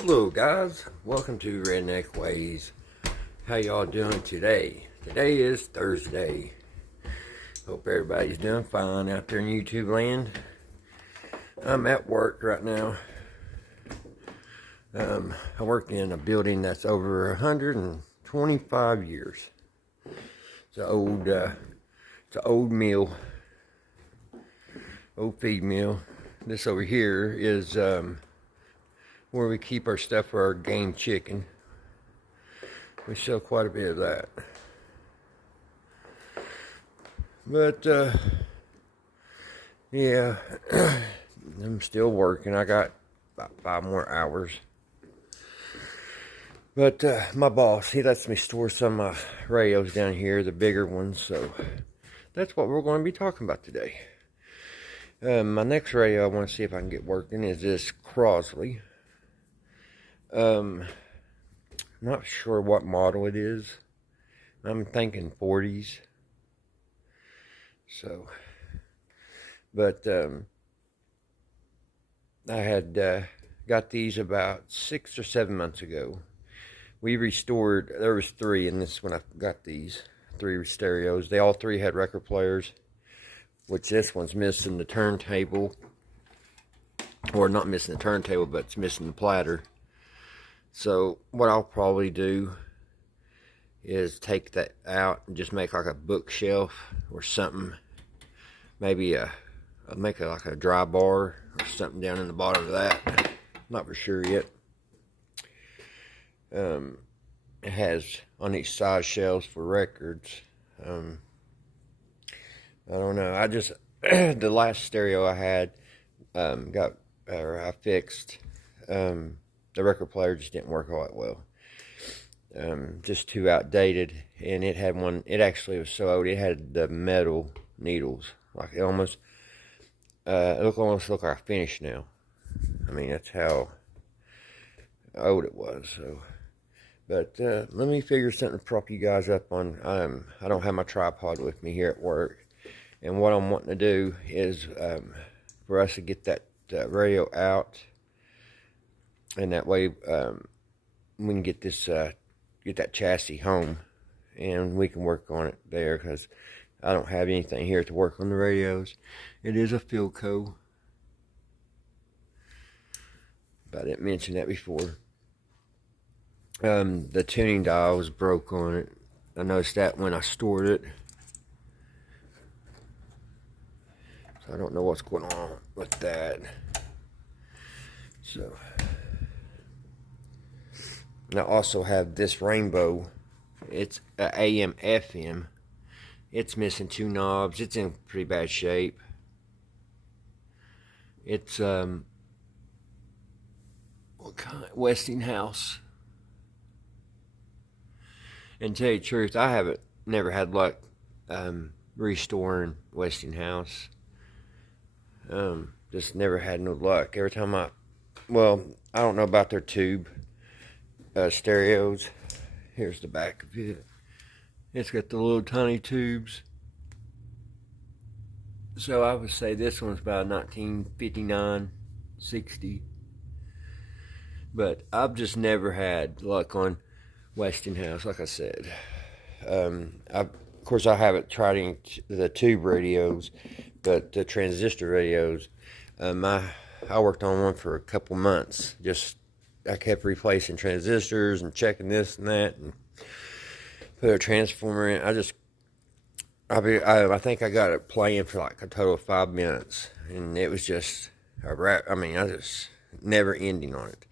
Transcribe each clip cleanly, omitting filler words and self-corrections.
Hello guys, welcome to Redneck Ways. How y'all doing today? Today is Thursday. Hope everybody's doing fine out there in YouTube land. I'm at work right now. I work in a building that's over 125 years. It's an old mill, old feed mill. This over here is where we keep our stuff for our game chicken. We sell quite a bit of that. But, yeah, I'm still working. I got about 5 more hours. But, my boss, he lets me store some of my radios down here, the bigger ones, so that's what we're going to be talking about today. My next radio I want to see if I can get working is this Crosley. Not sure what model it is. I'm thinking 40s. So, but I had got these about 6 or 7 months ago. We restored, there was 3 in this when I got these 3 stereos. They all 3 had record players, which this one's missing the turntable, or not missing the turntable, but it's missing the platter. So what I'll probably do is take that out and just make like a bookshelf or something. Maybe I'll make it like a dry bar or something down in the bottom of that. Not for sure yet. It has on each side shelves for records. I don't know. I just the last stereo I had I fixed. The record player just didn't work all that well. Just too outdated, and it had one. It actually was so old. It had the metal needles, like it almost. It almost looked like a finish now. I mean, that's how old it was. So, but let me figure something to prop you guys up on. I don't have my tripod with me here at work, and what I'm wanting to do is for us to get that radio out. And that way, we can get this, get that chassis home, and we can work on it there. Because I don't have anything here to work on the radios. It is a Philco, but I didn't mention that before. The tuning dial was broke on it. I noticed that when I stored it. So I don't know what's going on with that. So. And I also have this rainbow. It's a AM FM. It's missing 2 knobs. It's in pretty bad shape. It's what kind? Westinghouse. And to tell you the truth, I haven't never had luck restoring Westinghouse. Just never had no luck. Every time I don't know about their tube. Stereos. Here's the back of it. It's got the little tiny tubes. So I would say this one's about 1959, 60. But I've just never had luck on Westinghouse, like I said. Of course, I haven't tried the tube radios, but the transistor radios, I worked on one for a couple months. I kept replacing transistors and checking this and that, and put a transformer in. I think I got it playing for like a total of 5 minutes, and it was just a wrap. I mean, I just never ending on it.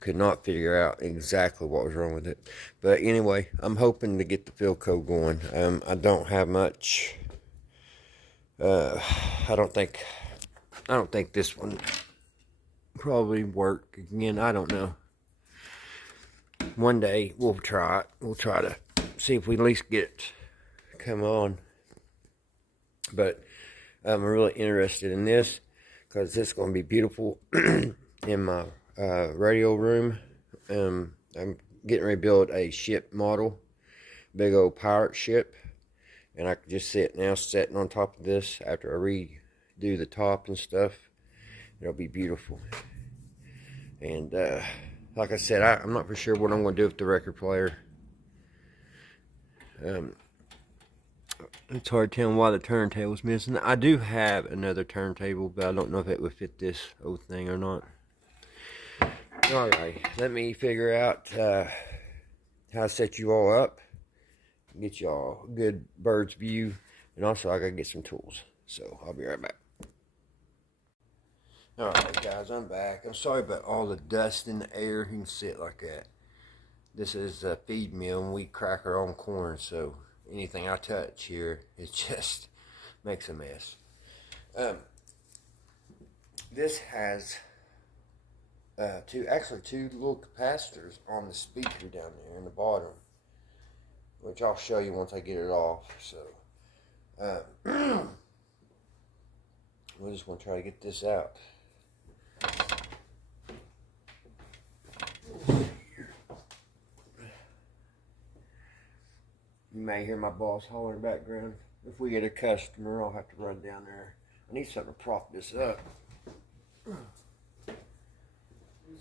Could not figure out exactly what was wrong with it. But anyway, I'm hoping to get the Philco going. I don't have much. I don't think this one probably work again. I don't know. One day we'll try it. We'll try to see if we at least get it come on. But I'm really interested in this because it's going to be beautiful in my radio room. I'm getting ready to build a ship model, big old pirate ship, and I can just see it now sitting on top of this after I redo the top and stuff. It'll be beautiful. And like I said, I'm not for sure what I'm going to do with the record player. It's hard telling why the turntable's missing. I do have another turntable, but I don't know if it would fit this old thing or not. Alright, let me figure out how to set you all up. Get y'all a good bird's view. And also, I gotta get some tools. So, I'll be right back. Alright, guys, I'm back. I'm sorry about all the dust in the air. You can see it like that. This is a feed mill, and we crack our own corn, so anything I touch here, it just makes a mess. This has two little capacitors on the speaker down there in the bottom, which I'll show you once I get it off. So we just want to try to get this out. You may hear my boss holler in the background. If we get a customer, I'll have to run down there. I need something to prop this up. Let's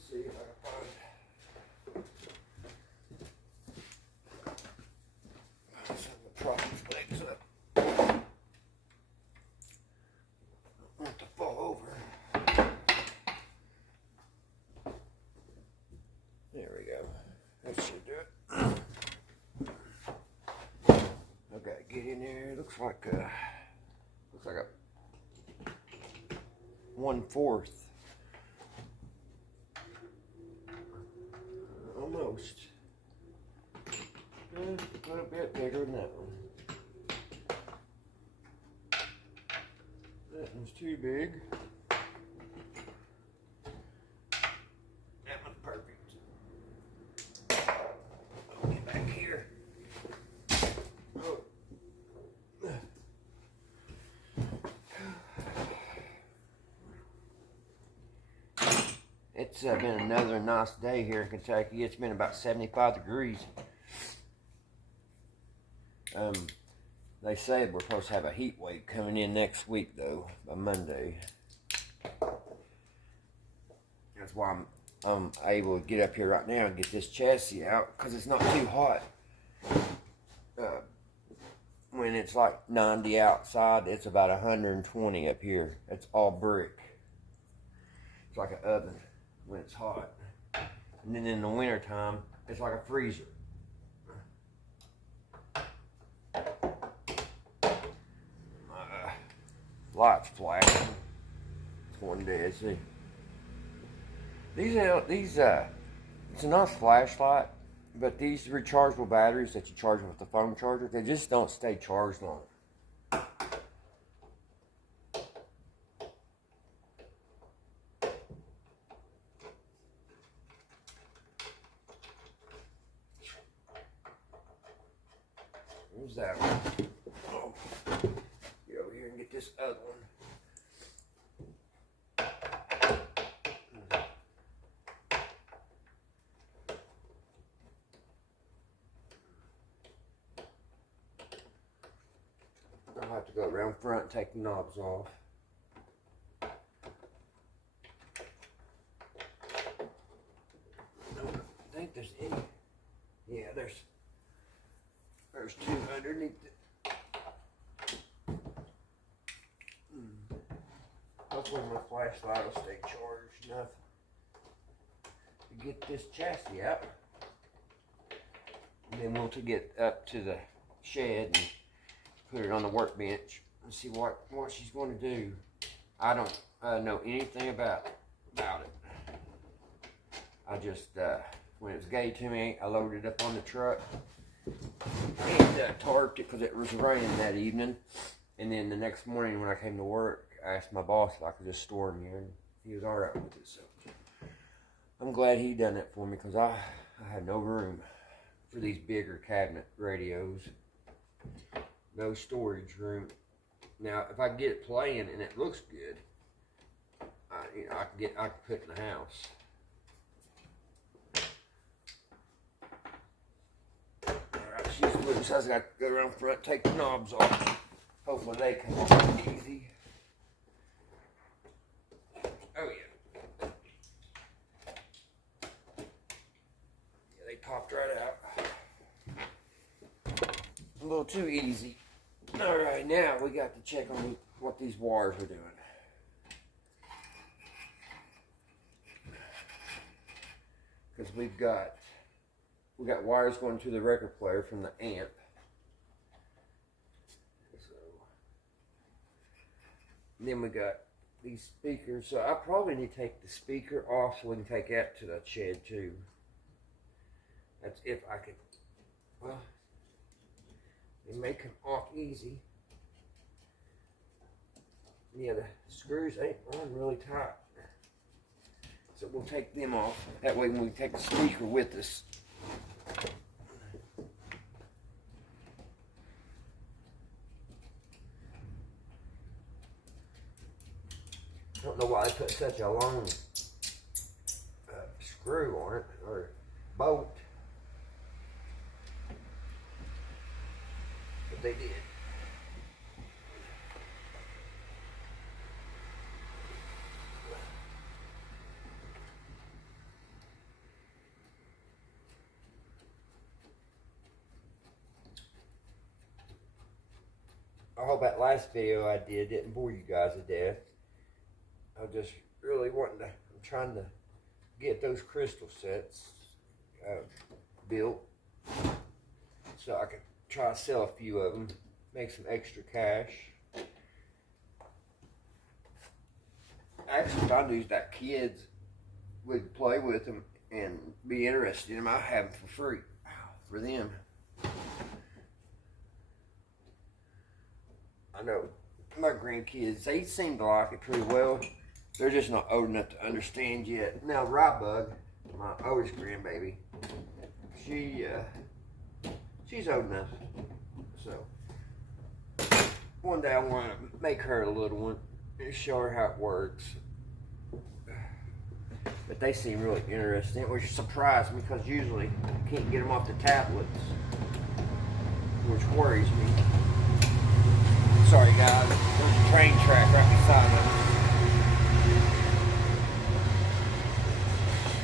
see if I can find something to prop his legs up. Don't want to fall over. There we go. That should do it. Okay, get in there. Looks like a 1/4. Almost. A little bit bigger than that one. That one's too big. That one's perfect. I'll get back here. It's been another nice day here in Kentucky. It's been about 75 degrees. They say we're supposed to have a heat wave coming in next week, though, by Monday. That's why I'm able to get up here right now and get this chassis out, because it's not too hot. When it's like 90 outside, it's about 120 up here. It's all brick. It's like an oven when it's hot. And then in the winter time, it's like a freezer. Lights flashing. It's going dead. See, it's a nice flashlight, but these rechargeable batteries that you charge with the phone charger, they just don't stay charged long. Where's that one? Oh, get over here and get this other one. I'll have to go around front and take the knobs off. I don't think there's any. Yeah, there's two underneath it. Hopefully my flashlight will stay charged enough to get this chassis out. And then we'll get up to the shed and put it on the workbench and see what she's going to do. I don't know anything about it. I just, when it was gave to me, I loaded it up on the truck and tarped it because it was raining that evening. And then the next morning when I came to work, I asked my boss if I could just store them here, and he was alright with it. So I'm glad he done it for me, because I had no room for these bigger cabinet radios. No storage room. Now, if I get it playing and it looks good, I can put it in the house. Alright, she's loose. I just got to go around front, take the knobs off. Hopefully they come off easy. Oh yeah. popped right out. A little too easy. Alright, now we got to check on what these wires are doing. Because we got wires going to the record player from the amp. So then we got these speakers. So I probably need to take the speaker off so we can take that to the shed too. That's if I could. Well, they may come off easy. Yeah, the screws ain't on really tight. So we'll take them off. That way when we take the speaker with us. I don't know why they put such a long screw on it, or bolt. But they did. I hope that last video I did didn't bore you guys to death. I just really I'm trying to get those crystal sets built so I can try to sell a few of them, make some extra cash. Actually, if I knew that kids would play with them and be interested in them, I'd have them for free for them. I know my grandkids, they seem to like it pretty well. They're just not old enough to understand yet. Now, Rybug, my oldest grandbaby, she's old enough. So, one day I want to make her a little one and show her how it works. But they seem really interesting, which surprised me because usually you can't get them off the tablets, which worries me. Sorry guys, there's a train track right beside us.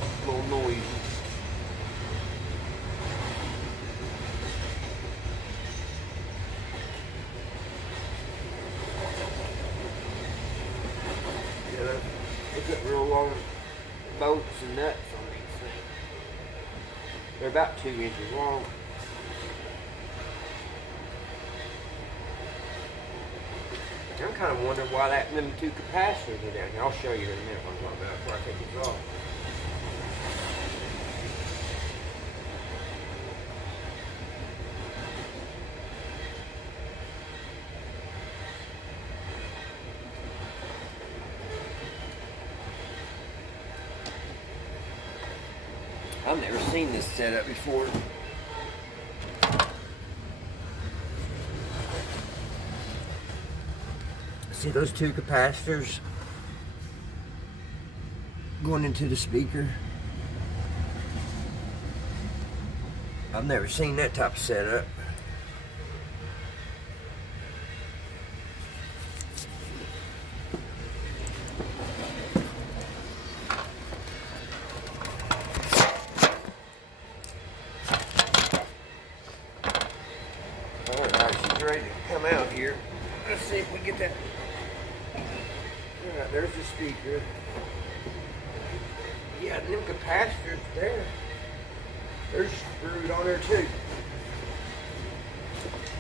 A little noisy. Yeah, they put real long bolts and nuts on these things. They're about 2 inches long. I'm kind of wondering why them 2 capacitors are down here. I'll show you in a minute what I'm talking about before I take these off. I've never seen this setup before. See those 2 capacitors going into the speaker? I've never seen that type of setup. Alright, she's ready to come out here. Let's see if we get that. Alright, there's the speaker. Yeah, and them capacitors there, they're screwed on there too.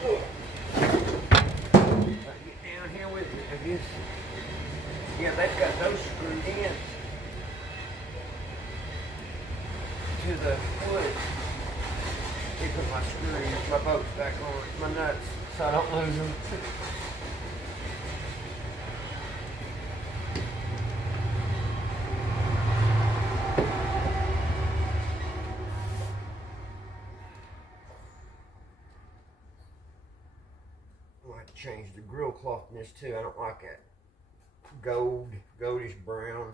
Get down here with me, I guess. Yeah, they've got those screwed in to the wood. They put my screws, my bolts back on, my nuts, so I don't lose them. I might change the grill cloth in this too. I don't like that goldish brown.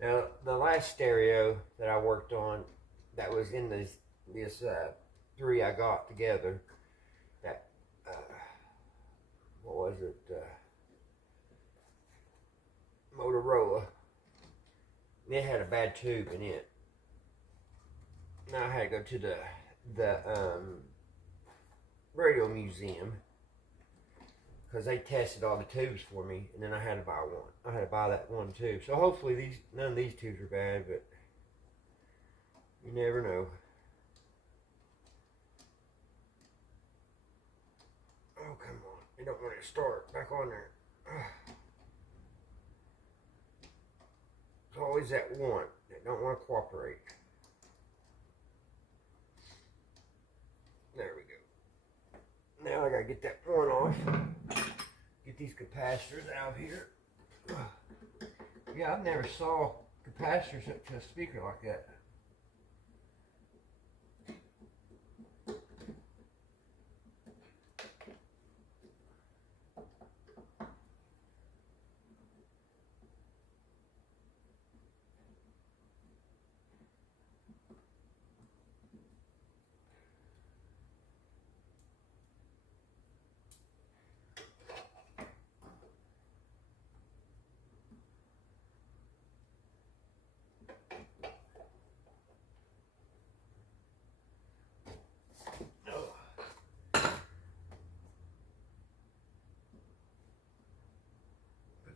Now, the last stereo that I worked on, that was in this 3 I got together, that, what was it, Motorola. It had a bad tube in it. Now I had to go to the radio museum because they tested all the tubes for me, and then I had to buy one. I had to buy that one tube. So hopefully none of these tubes are bad, but you never know. Oh, come on. They don't want to start back on there. There's always that one that don't want to cooperate. There we go. Now I gotta get that one off. Get these capacitors out of here. Yeah, I've never saw capacitors up to a speaker like that.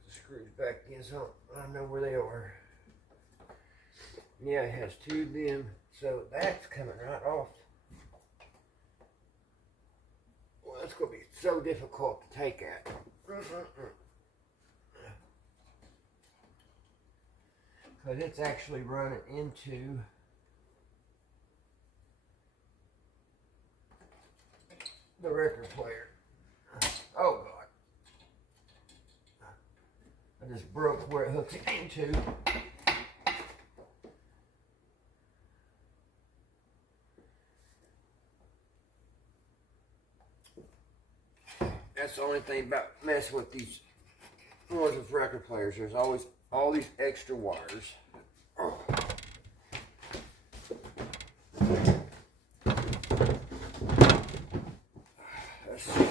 Screws back in, so I know where they are. Yeah, it has two of them, so that's coming right off. Well, that's going to be so difficult to take out. Because it's actually running into the record player. Oh, God. I just broke where it hooks it into. That's the only thing about messing with these ones with record players. There's always all these extra wires. Oh. Let's see.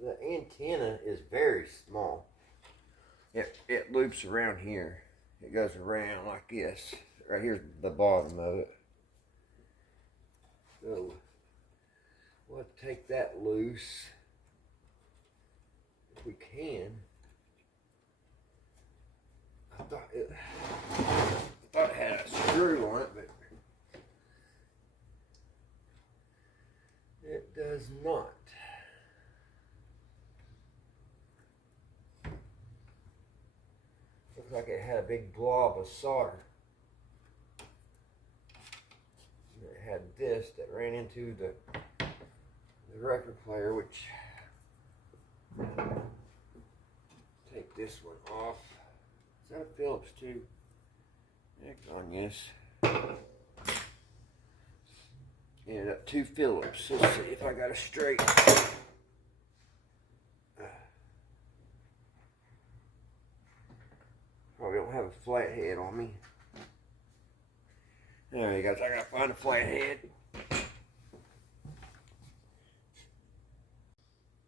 The antenna is very small. It loops around here. It goes around like this. Right here's the bottom of it. So we'll have to take that loose if we can. I thought it had a screw on it, but it does not. Looks like it had a big blob of solder. And it had this that ran into the record player, which take this one off. Is that a Phillips too? Heck on, yes. And up two Phillips. Let's see if I got a straight. Probably don't have a flat head on me. There you go. I gotta find a flat head.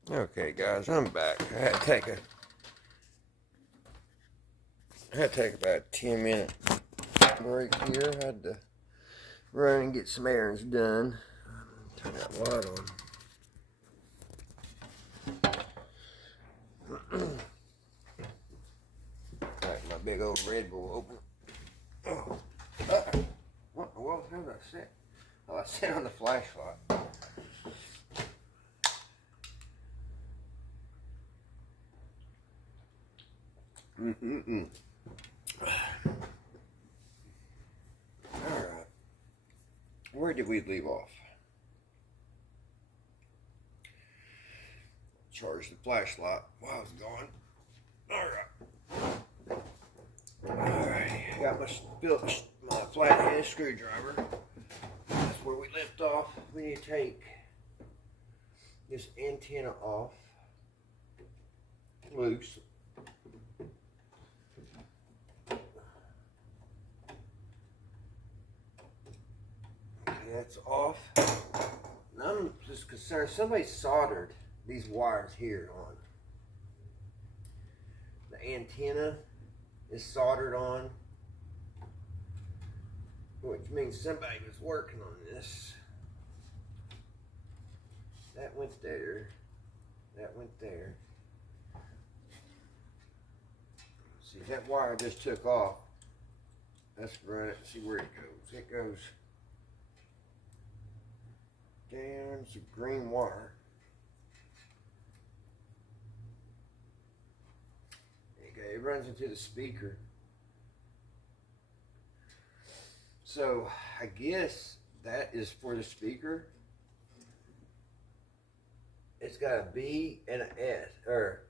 Okay, guys, I'm back. I had to take about a 10-minute break here. I had to run and get some errands done. Turn that light on. Crack my big old Red Bull open. Oh, what in the world did I sit? Oh, I sat on the flashlight. Alright. Where did we leave off? Charge the flashlight while I was gone. Alright. Got my flathead screwdriver. That's where we left off. We need to take this antenna off. Loose. that's off. And I'm just concerned, somebody soldered these wires here on. The antenna is soldered on, which means somebody was working on this. That went there. That went there. See, that wire just took off. Let's run it and see where it goes. It goes down. It's a green wire. Okay, it runs into the speaker. So I guess that is for the speaker. It's got a B and an S, or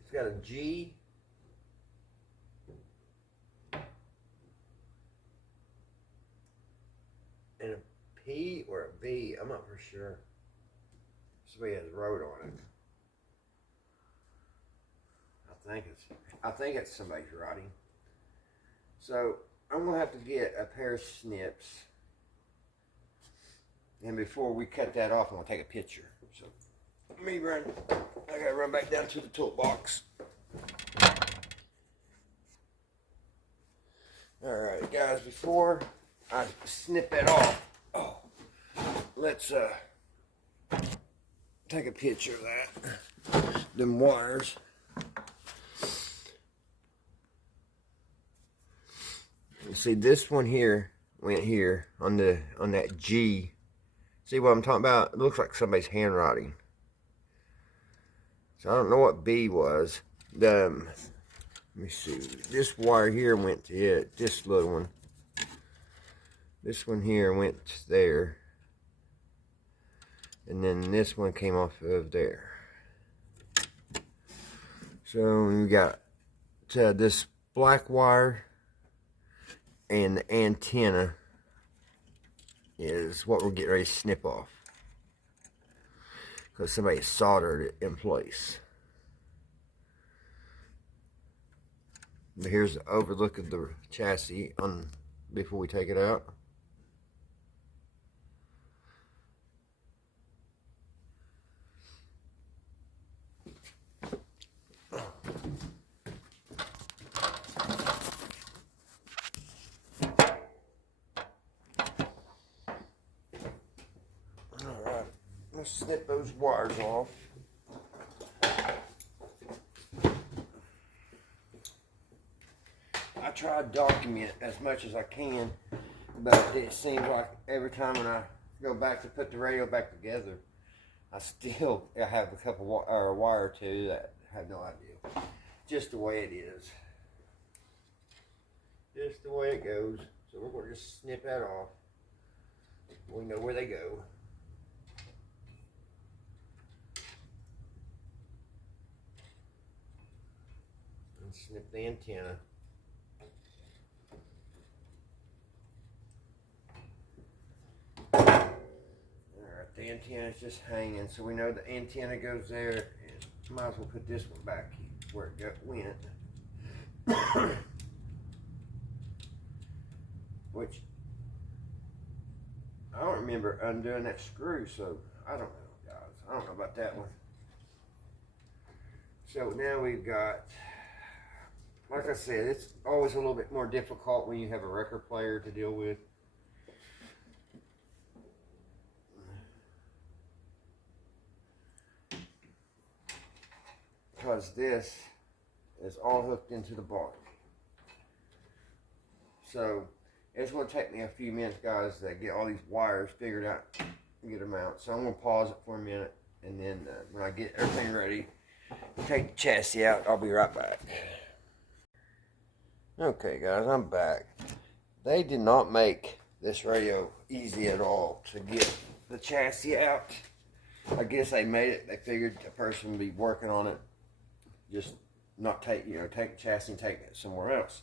it's got a G and a P or a B. I'm not for sure. Somebody has wrote on it. I think it's somebody's writing. So I'm gonna have to get a pair of snips. And before we cut that off, I'm gonna take a picture. So I gotta run back down to the toolbox. Alright guys, before I snip that off, let's take a picture of that. Them wires. See, this one here went here on that G. See what I'm talking about? It looks like somebody's handwriting. So I don't know what B was. Let me see. This wire here went to it. This little one. This one here went there. And then this one came off of there. So we got this black wire and the antenna is what we're getting ready to snip off, because somebody soldered it in place. But here's the overlook of the chassis on before we take it out. Let's snip those wires off. I try to document as much as I can, but it seems like every time when I go back to put the radio back together, I have a couple or a wire or two that I have no idea. Just the way it is. Just the way it goes. So we're going to just snip that off. We know where they go. Snip the antenna. Alright, the antenna is just hanging, so we know the antenna goes there, and might as well put this one back where it went. Which I don't remember undoing that screw, so I don't know, guys. I don't know about that one. So now we've got, like I said, it's always a little bit more difficult when you have a record player to deal with. Because this is all hooked into the bottom. So it's going to take me a few minutes, guys, to get all these wires figured out and get them out. So I'm going to pause it for a minute, and then when I get everything ready, take the chassis out. I'll be right back. Okay guys, I'm back. They did not make this radio easy at all to get the chassis out. I guess they made it, they figured a person would be working on it, just not take the chassis and take it somewhere else.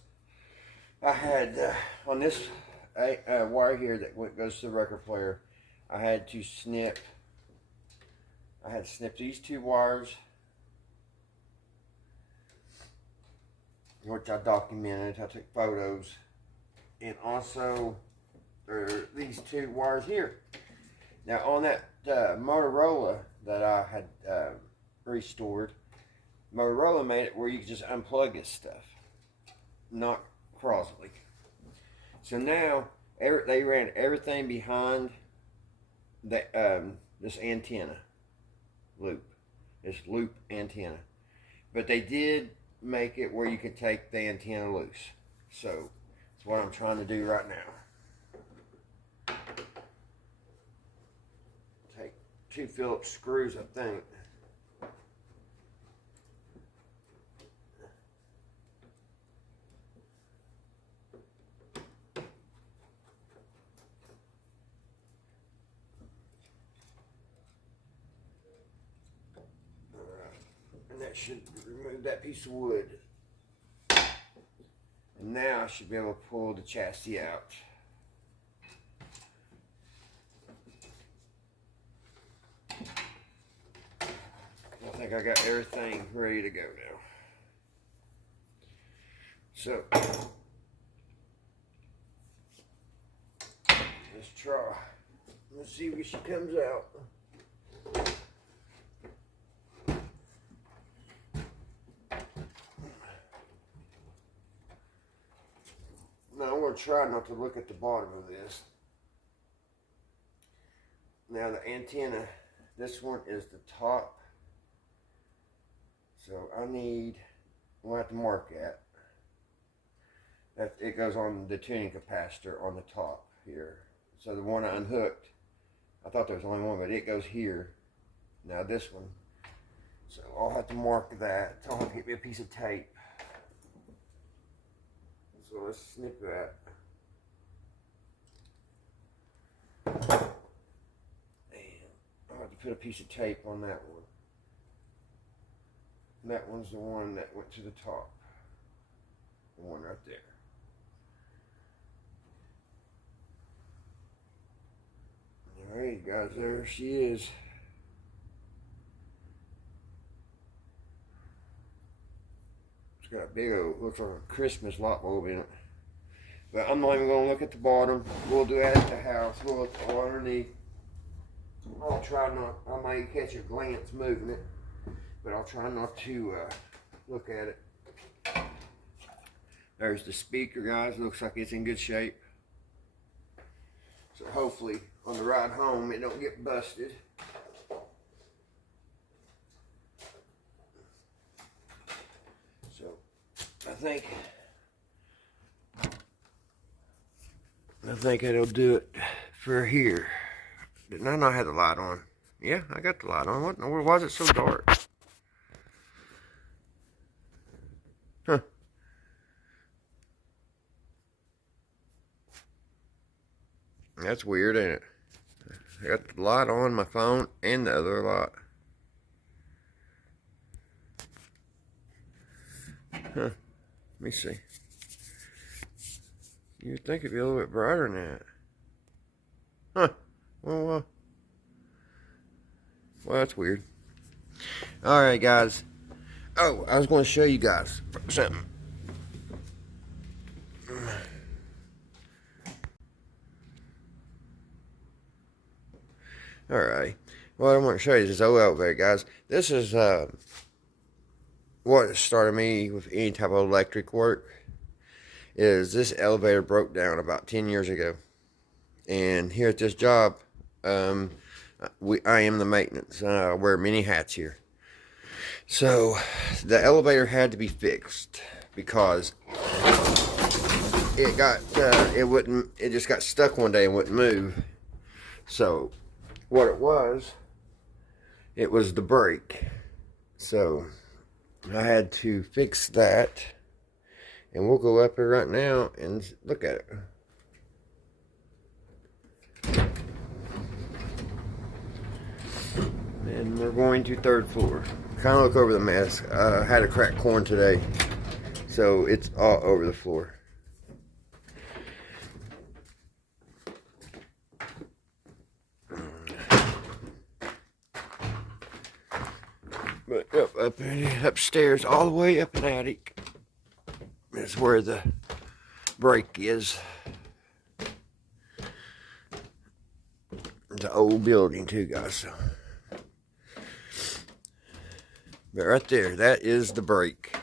I had on this wire here that goes to the record player, I had to snip these two wires, which I documented. I took photos, and also there are these two wires here. Now on that Motorola that I had restored, Motorola made it where you could just unplug this stuff, not Crosley. So now they ran everything behind the, this antenna loop, this loop antenna. But they did make it where you could take the antenna loose. So that's what I'm trying to do right now. Take 2 Phillips screws, I think. And that should remove that piece of wood. And now I should be able to pull the chassis out. I think I got everything ready to go now. So, let's try. Let's see if she comes out. Now I'm going to try not to look at the bottom of this. Now the antenna, this one is the top. So I'm going to have to mark that. It goes on the tuning capacitor on the top here. So the one I unhooked, I thought there was only one, but it goes here. Now this one. So I'll have to mark that. I'll have to get me a piece of tape. So let's snip that. And I'll have to put a piece of tape on that one. And that one's the one that went to the top. The one right there. Alright guys, there she is. It's got a big old, looks like a Christmas light bulb in it. But I'm not even going to look at the bottom. We'll do that at the house. We'll look underneath. I'll try not, I might catch a glance moving it, but I'll try not to look at it. There's the speaker, guys. Looks like it's in good shape. So hopefully on the ride home it don't get busted. So I think it'll do it for here. Didn't I not have the light on? Yeah, I got the light on. What in the world? Why is it so dark? Huh. That's weird, ain't it? I got the light on my phone and the other light. Huh. Let me see. You'd think it'd be a little bit brighter than that. Huh. Well, that's weird. Alright, guys. Oh, I was going to show you guys something. Alright. What I want to show you is this old elevator, guys. This is what started me with any type of electric work. Is this elevator broke down about 10 years ago. And here at this job, I am the maintenance. I wear many hats here. So the elevator had to be fixed because it just got stuck one day and wouldn't move. So what it was the brake. So I had to fix that, and we'll go up here right now and look at it. And we're going to 3rd floor. Kind of look over the mess. I had a cracked corn today, so it's all over the floor. But upstairs, all the way up in the attic, is where the brake is. It's an old building too, guys. So. But right there, that is the brake.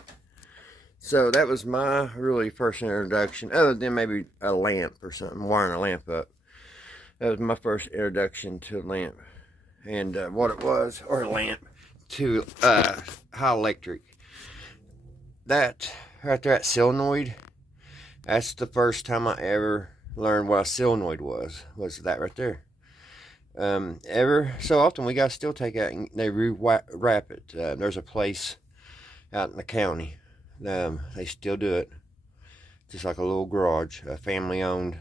So that was my really first introduction, other than maybe a lamp or something, wiring a lamp up. That was my first introduction to a lamp. And what it was, or a lamp, to high electric. That right there, that solenoid, that's the first time I ever learned what a solenoid was that right there. Ever so often we gotta still take out and they rewrap it. There's a place out in the county, they still do it, just like a little garage, family owned,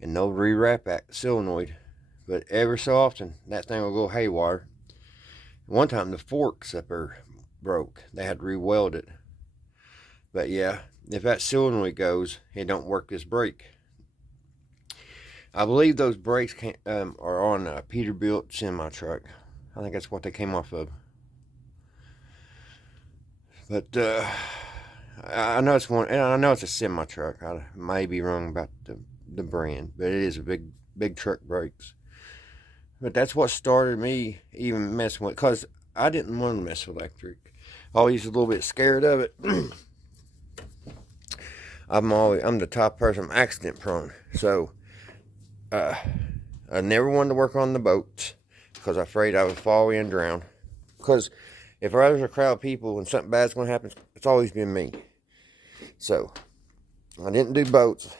and they'll rewrap that solenoid. But ever so often that thing will go haywire. One time the forks up there broke, they had to re-weld it. But yeah, if that solenoid goes, it don't work this brake. I believe those brakes are on a Peterbilt semi-truck. I think that's what they came off of. But I know it's one, and I know it's a semi-truck. I may be wrong about the brand, but it is a big truck brakes. But that's what started me even messing with, because I didn't want to mess with electric. Always a little bit scared of it. I'm the type of person, I'm accident prone. So I never wanted to work on the boats because I'm afraid I would fall in and drown. Because if there's a crowd of people and something bad's going to happen, it's always been me. So I didn't do boats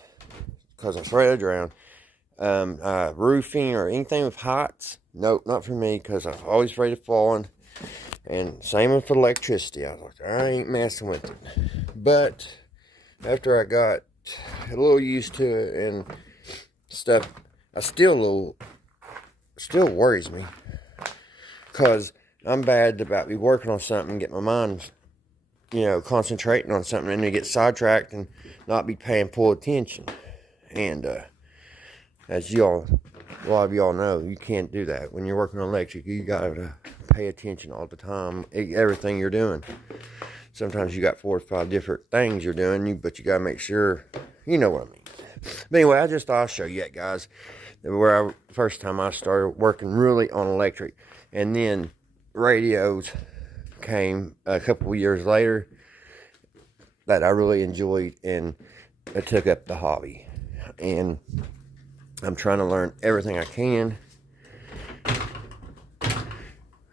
because I'm afraid I'd drown. Roofing or anything with heights, nope, not for me, because I'm always afraid of falling. And same with electricity. I was like, I ain't messing with it. But after I got a little used to it and stuff, I still worries me, because I'm bad about be working on something, get my mind, concentrating on something, and then get sidetracked and not be paying full attention. And as a lot of y'all know, you can't do that when you're working on electric. You gotta pay attention all the time, everything you're doing. Sometimes you got 4 or 5 different things you're doing, but you gotta make sure you know what I mean. But anyway, I just thought I'll show you that, guys, where first time I started working really on electric. And then radios came a couple of years later that I really enjoyed, and I took up the hobby. And I'm trying to learn everything I can,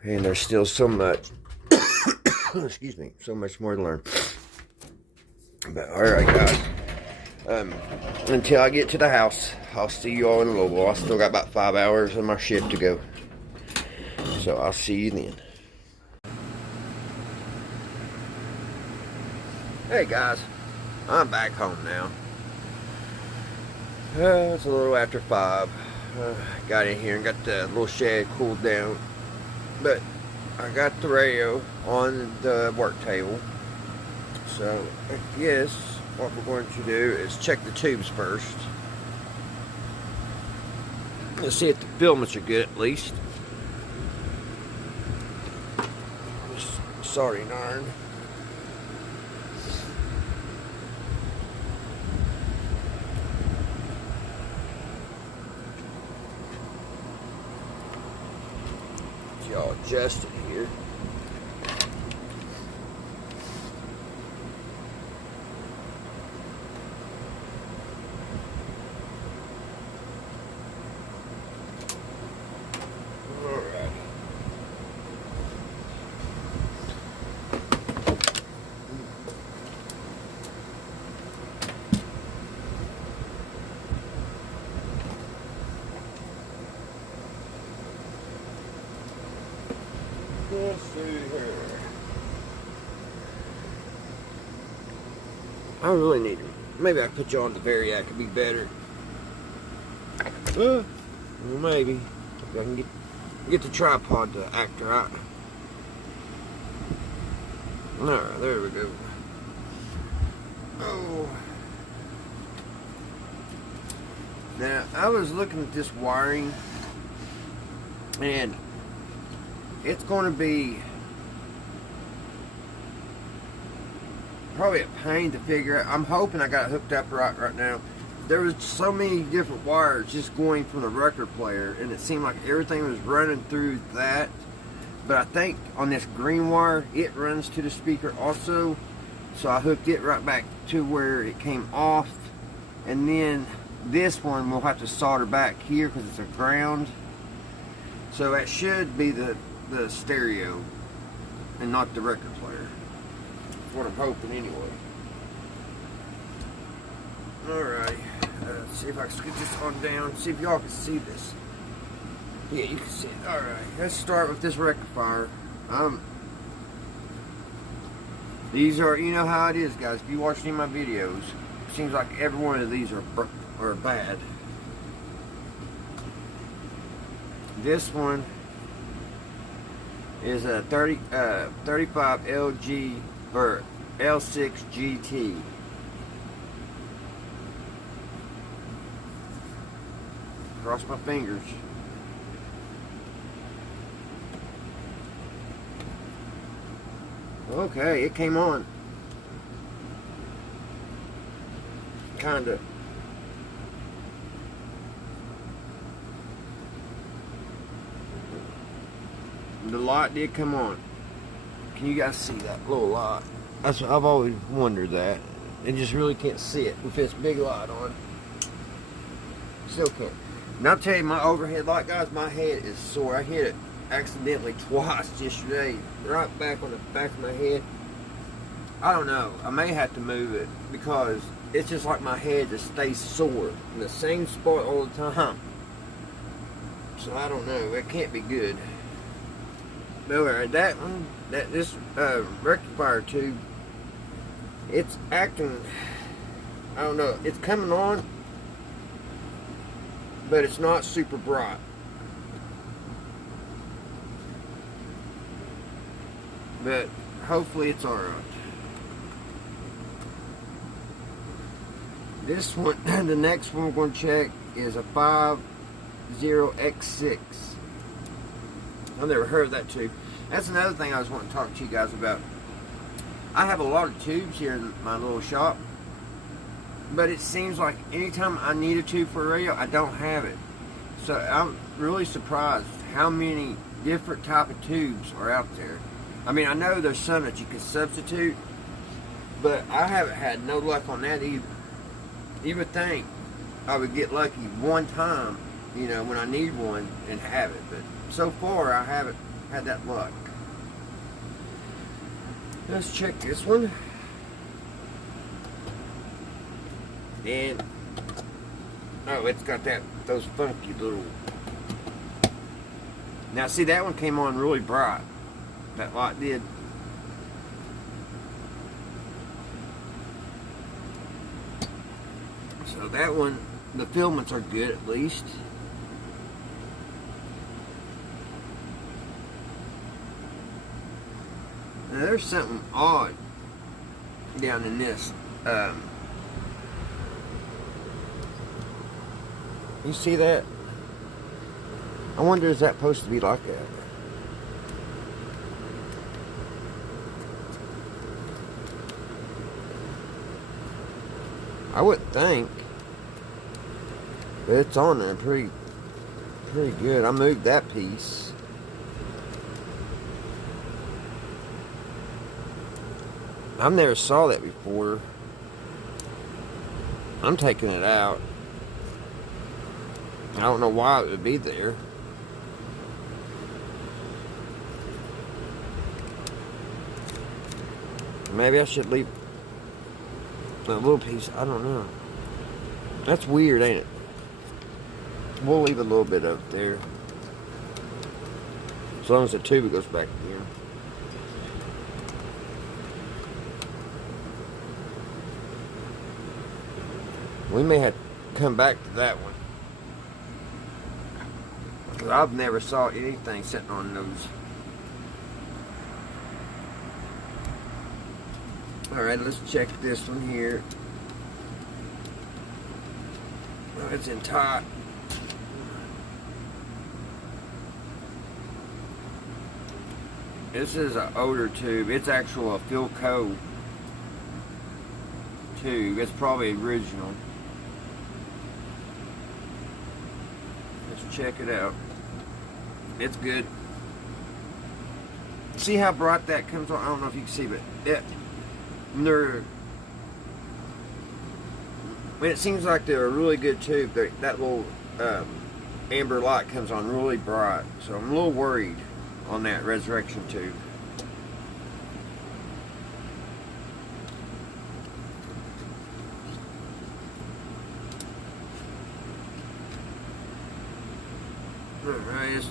and there's still so much excuse me, so much more to learn. But alright, guys, until I get to the house, I'll see you all in a little while. I still got about 5 hours of my shift to go, so I'll see you then. Hey guys, I'm back home now. It's a little after 5. Got in here and got the little shed cooled down, but I got the radio on the work table. So I guess what we're going to do is check the tubes first. Let's see if the filaments are good at least. Soldering iron. Y'all adjusted here. Alright. Let's see here. I really need to. Maybe I put you on the Variac, it'd be better. Well, maybe. If I can get the tripod to act right. Alright, there we go. Oh. Now, I was looking at this wiring, and it's going to be probably a pain to figure out. I'm hoping I got it hooked up right now. there was so many different wires just going from the record player, and it seemed like everything was running through that. But I think on this green wire, it runs to the speaker also. So I hooked it right back to where it came off. And then this one we'll have to solder back here because it's a ground. So that should be the stereo and not the record player. That's what I'm hoping anyway. Alright, let's see if I can get this on down, see if y'all can see this. Yeah, you can see it. Alright, let's start with this rectifier. These are, you know how it is, guys. If you watch any of my videos, it seems like every one of these are bad. This one is a 35 LG or L6 GT. Cross my fingers. Okay, it came on. Kinda. The light did come on. Can you guys see that little light? That's what I've always wondered that. And just really can't see it with this big light on. Still can't. And I'll tell you, my overhead light, guys, my head is sore. I hit it accidentally twice yesterday, right back on the back of my head. I don't know. I may have to move it because it's just like my head just stays sore in the same spot all the time. So I don't know. It can't be good. But anyway, that one, this rectifier tube, it's acting. I don't know. It's coming on, but it's not super bright. But hopefully it's alright. This one, the next one we're going to check is a 50X6. I've never heard of that tube. That's another thing I was wanting to talk to you guys about. I have a lot of tubes here in my little shop, but it seems like anytime I need a tube for a radio, I don't have it. So I'm really surprised how many different type of tubes are out there. I mean, I know there's some that you can substitute, but I haven't had no luck on that either. You would think I would get lucky one time, you know, when I need one and have it, but so far I haven't had that luck. Let's check this one. And oh, it's got those funky little. Now see, that one came on really bright. That light did. So that one, the filaments are good at least. Now there's something odd down in this. You see that? I wonder, is that supposed to be like that? I wouldn't think. But it's on there pretty good. I moved that piece. I've never saw that before. I'm taking it out. I don't know why it would be there. Maybe I should leave a little piece. I don't know. That's weird, ain't it? We'll leave a little bit up there. As long as the tube goes back here. We may have to come back to that one. Because I've never saw anything sitting on those. Alright, let's check this one here. Oh, it's in tight. This is an older tube. It's actual a Philco tube. It's probably original. Let's check it out. It's good. See how bright that comes on? I don't know if you can see, but it seems like they're a really good tube. That little amber light comes on really bright. So I'm a little worried on that resurrection tube.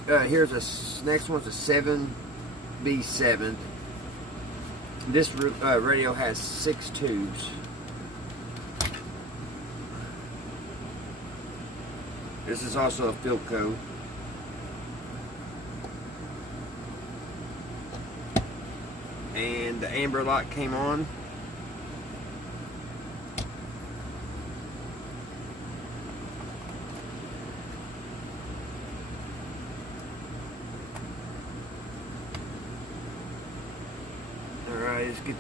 Alright, here's next one's a 7B7. This radio has 6 tubes. This is also a Philco. And the amber light came on. Alright, let's get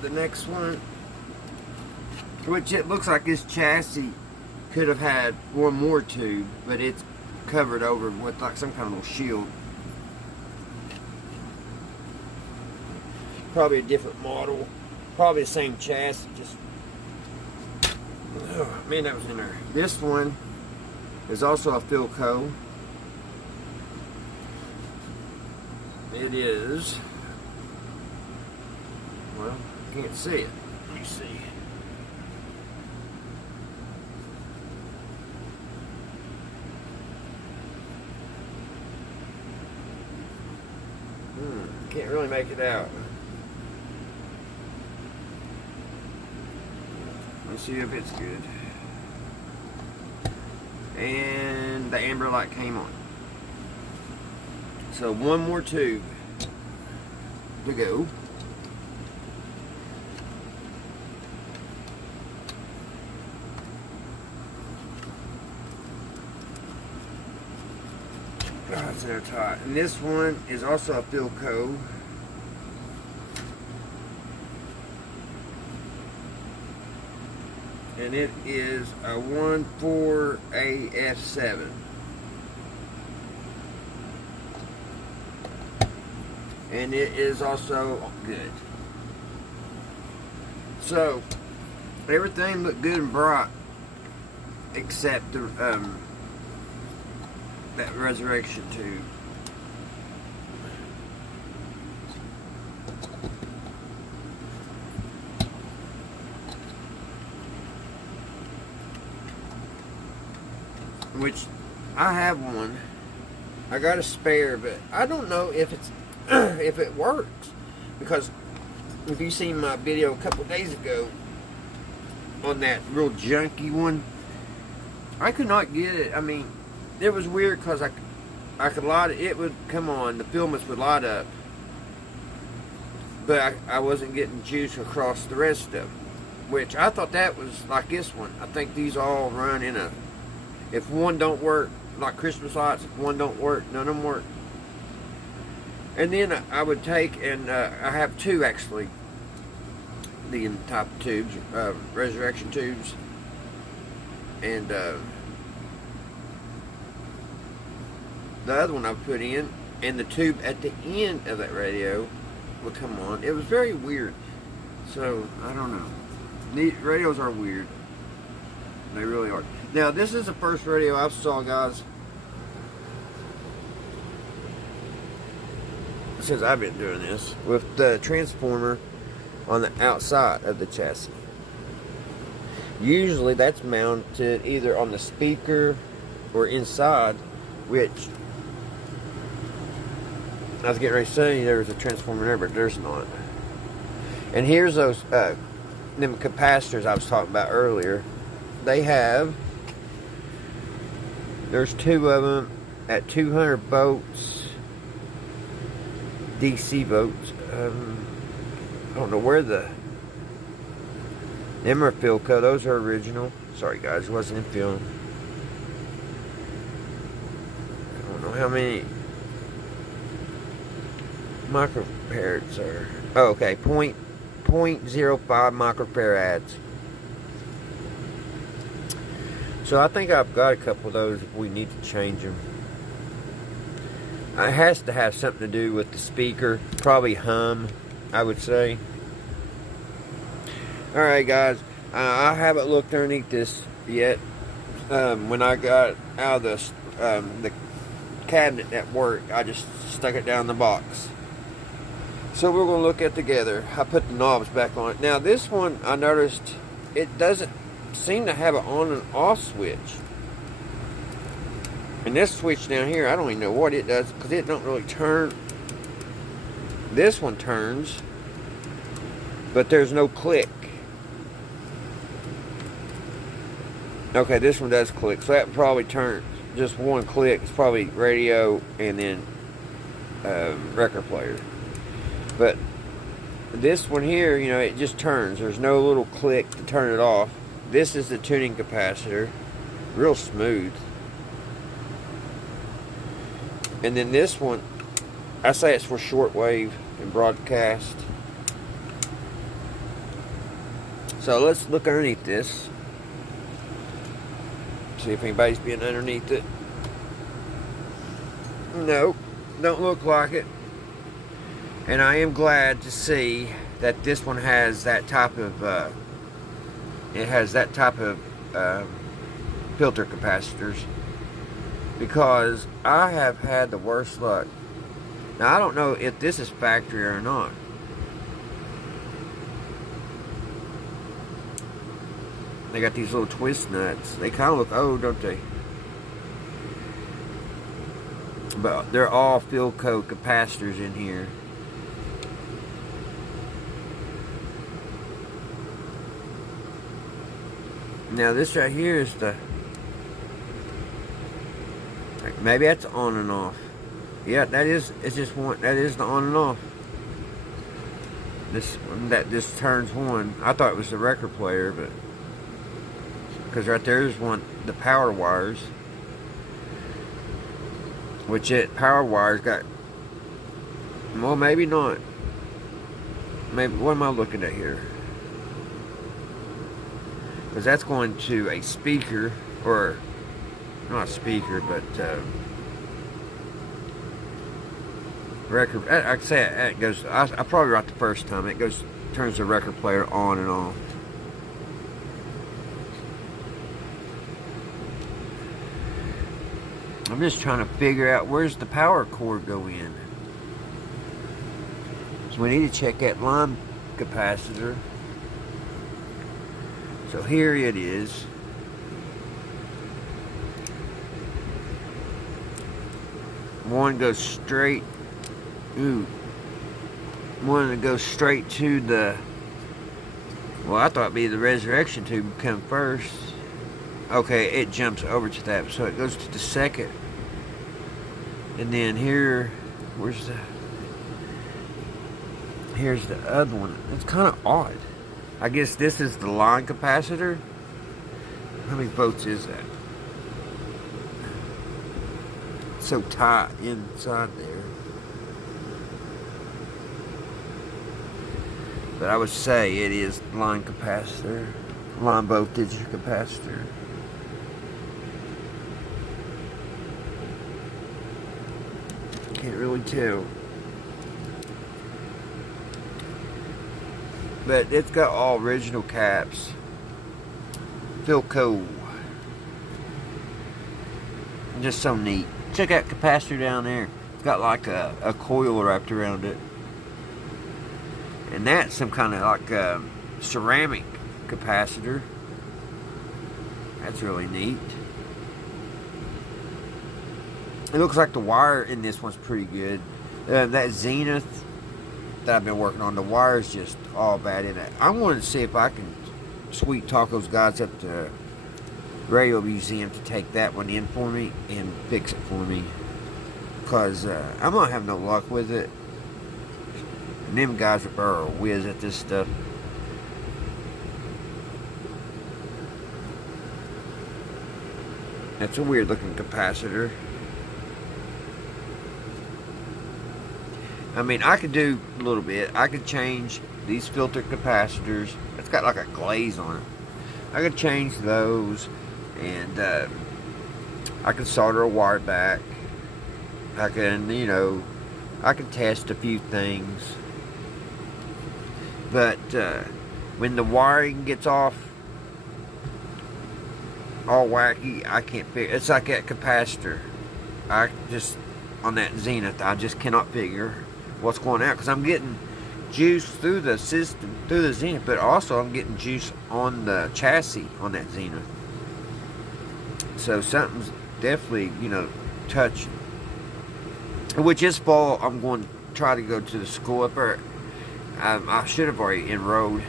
the next one. Which it looks like this chassis could have had one more tube, but it's covered over with like some kind of little shield. Probably a different model. Probably the same chassis, just... Oh, man, that was in there. This one is also a Philco. It is... Well, can't see it. Let me see. Can't really make it out. Let's see if it's good. And the amber light came on. So one more tube to go. Oh, it's airtight. And this one is also a Philco. And it is a 14AF7. And it is also good. So, everything looked good and bright except the that resurrection tube. Which I have one. I got a spare, but I don't know if it's if it works, because if you seen my video a couple days ago on that real junky one, I could not get it. I mean, it was weird because I could light it. It would come on. The filaments would light up, but I wasn't getting juice across the rest of them. Which I thought that was like this one. I think these all run in a. If one don't work, like Christmas lights, if one don't work, none of them work. And then I would take, and I have 2 actually, the type of tubes, resurrection tubes. And the other one I put in, and the tube at the end of that radio would come on. It was very weird. So, I don't know. Radios are weird. They really are. Now, this is the first radio I've saw, guys, since I've been doing this, with the transformer on the outside of the chassis. Usually that's mounted either on the speaker or inside, which I was getting ready to say there was a transformer there, but there's not. And here's those them capacitors I was talking about earlier. They have, there's 2 of them at 200 volts, DC volts. I don't know where them are Philco. Those are original. Sorry guys, it wasn't in film. I don't know how many microfarads are. Oh, okay, 0.05 microfarads. So I think I've got a couple of those if we need to change them. It has to have something to do with the speaker. Probably hum, I would say. Alright guys, I haven't looked underneath this yet. When I got out of the cabinet at work, I just stuck it down in the box. So we're going to look at it together. I put the knobs back on it. Now this one, I noticed it doesn't seem to have an on and off switch. And this switch down here, I don't even know what it does because it don't really turn. This one turns, but there's no click. Okay, this one does click, so that probably turns just one click. It's probably radio and then record player. But this one here, you know, it just turns. There's no little click to turn it off. This is the tuning capacitor, real smooth. And then this one, I say it's for shortwave and broadcast. So let's look underneath this. See if anybody's been underneath it. No, don't look like it. And I am glad to see that this one has that type of filter capacitors, because I have had the worst luck. Now I don't know if this is factory or not. They got these little twist nuts. They kind of look old, don't they? But they're all Philco capacitors in here. Now this right here is the, maybe that's on and off. Yeah, that is, it's just one, that is the on and off. This turns one. I thought it was the record player, but because right there is one, the power wires, which power wires got, well, maybe not. Maybe, what am I looking at here? Because that's going to a speaker, or not a speaker, but record. I say it goes. I probably right the first time. It goes, turns the record player on and off. I'm just trying to figure out where's the power cord go in. So we need to check that line capacitor. So here it is. One goes straight. One that goes straight to the. Well, I thought it'd be the resurrection tube come first. Okay, it jumps over to that, so it goes to the second. And then here, here's the other one. It's kind of odd. I guess this is the line capacitor. How many volts is that? It's so tight inside there. But I would say it is line capacitor, line voltage capacitor. Can't really tell. But it's got all original caps. Philco. Just so neat. Check out capacitor down there. It's got like a coil wrapped around it. And that's some kind of like ceramic capacitor. That's really neat. It looks like the wire in this one's pretty good. That Zenith that I've been working on, the wire's just all bad in it. I wanted to see if I can sweet talk those guys up to Radio Museum to take that one in for me and fix it for me. Because I'm not having no luck with it. And them guys are a whiz at this stuff. That's a weird looking capacitor. I mean, I could do a little bit. I could change these filter capacitors. It's got like a glaze on it. I could change those. and I can solder a wire back. I can, I can test a few things. But when the wiring gets off all wacky, I can't figure. It's like that capacitor. I just, on that Zenith, I just cannot figure what's going on, because I'm getting juice through the system, through the Zenith, but also I'm getting juice on the chassis on that Zenith. So something's definitely, touching. Which this fall, I'm going to try to go to the school up there. I should have already enrolled,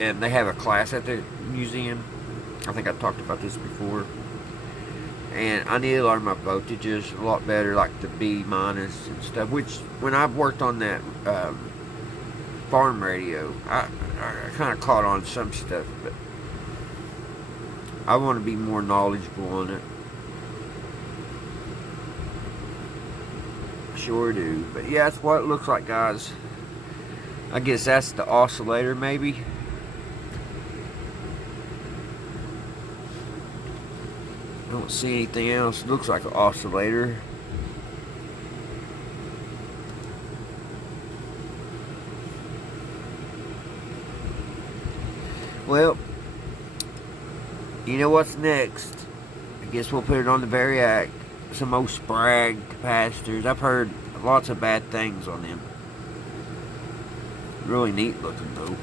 and they have a class at the museum. I think I've talked about this before. And I need to learn my voltages a lot better, like the B minus and stuff. Which, when I've worked on that farm radio, I kind of caught on some stuff, but I want to be more knowledgeable on it. Sure do. But yeah, that's what it looks like, guys. I guess that's the oscillator, maybe. I don't see anything else. It looks like an oscillator. Well, you know what's next? I guess we'll put it on the Variac. Some old Sprag capacitors. I've heard lots of bad things on them. Really neat looking though.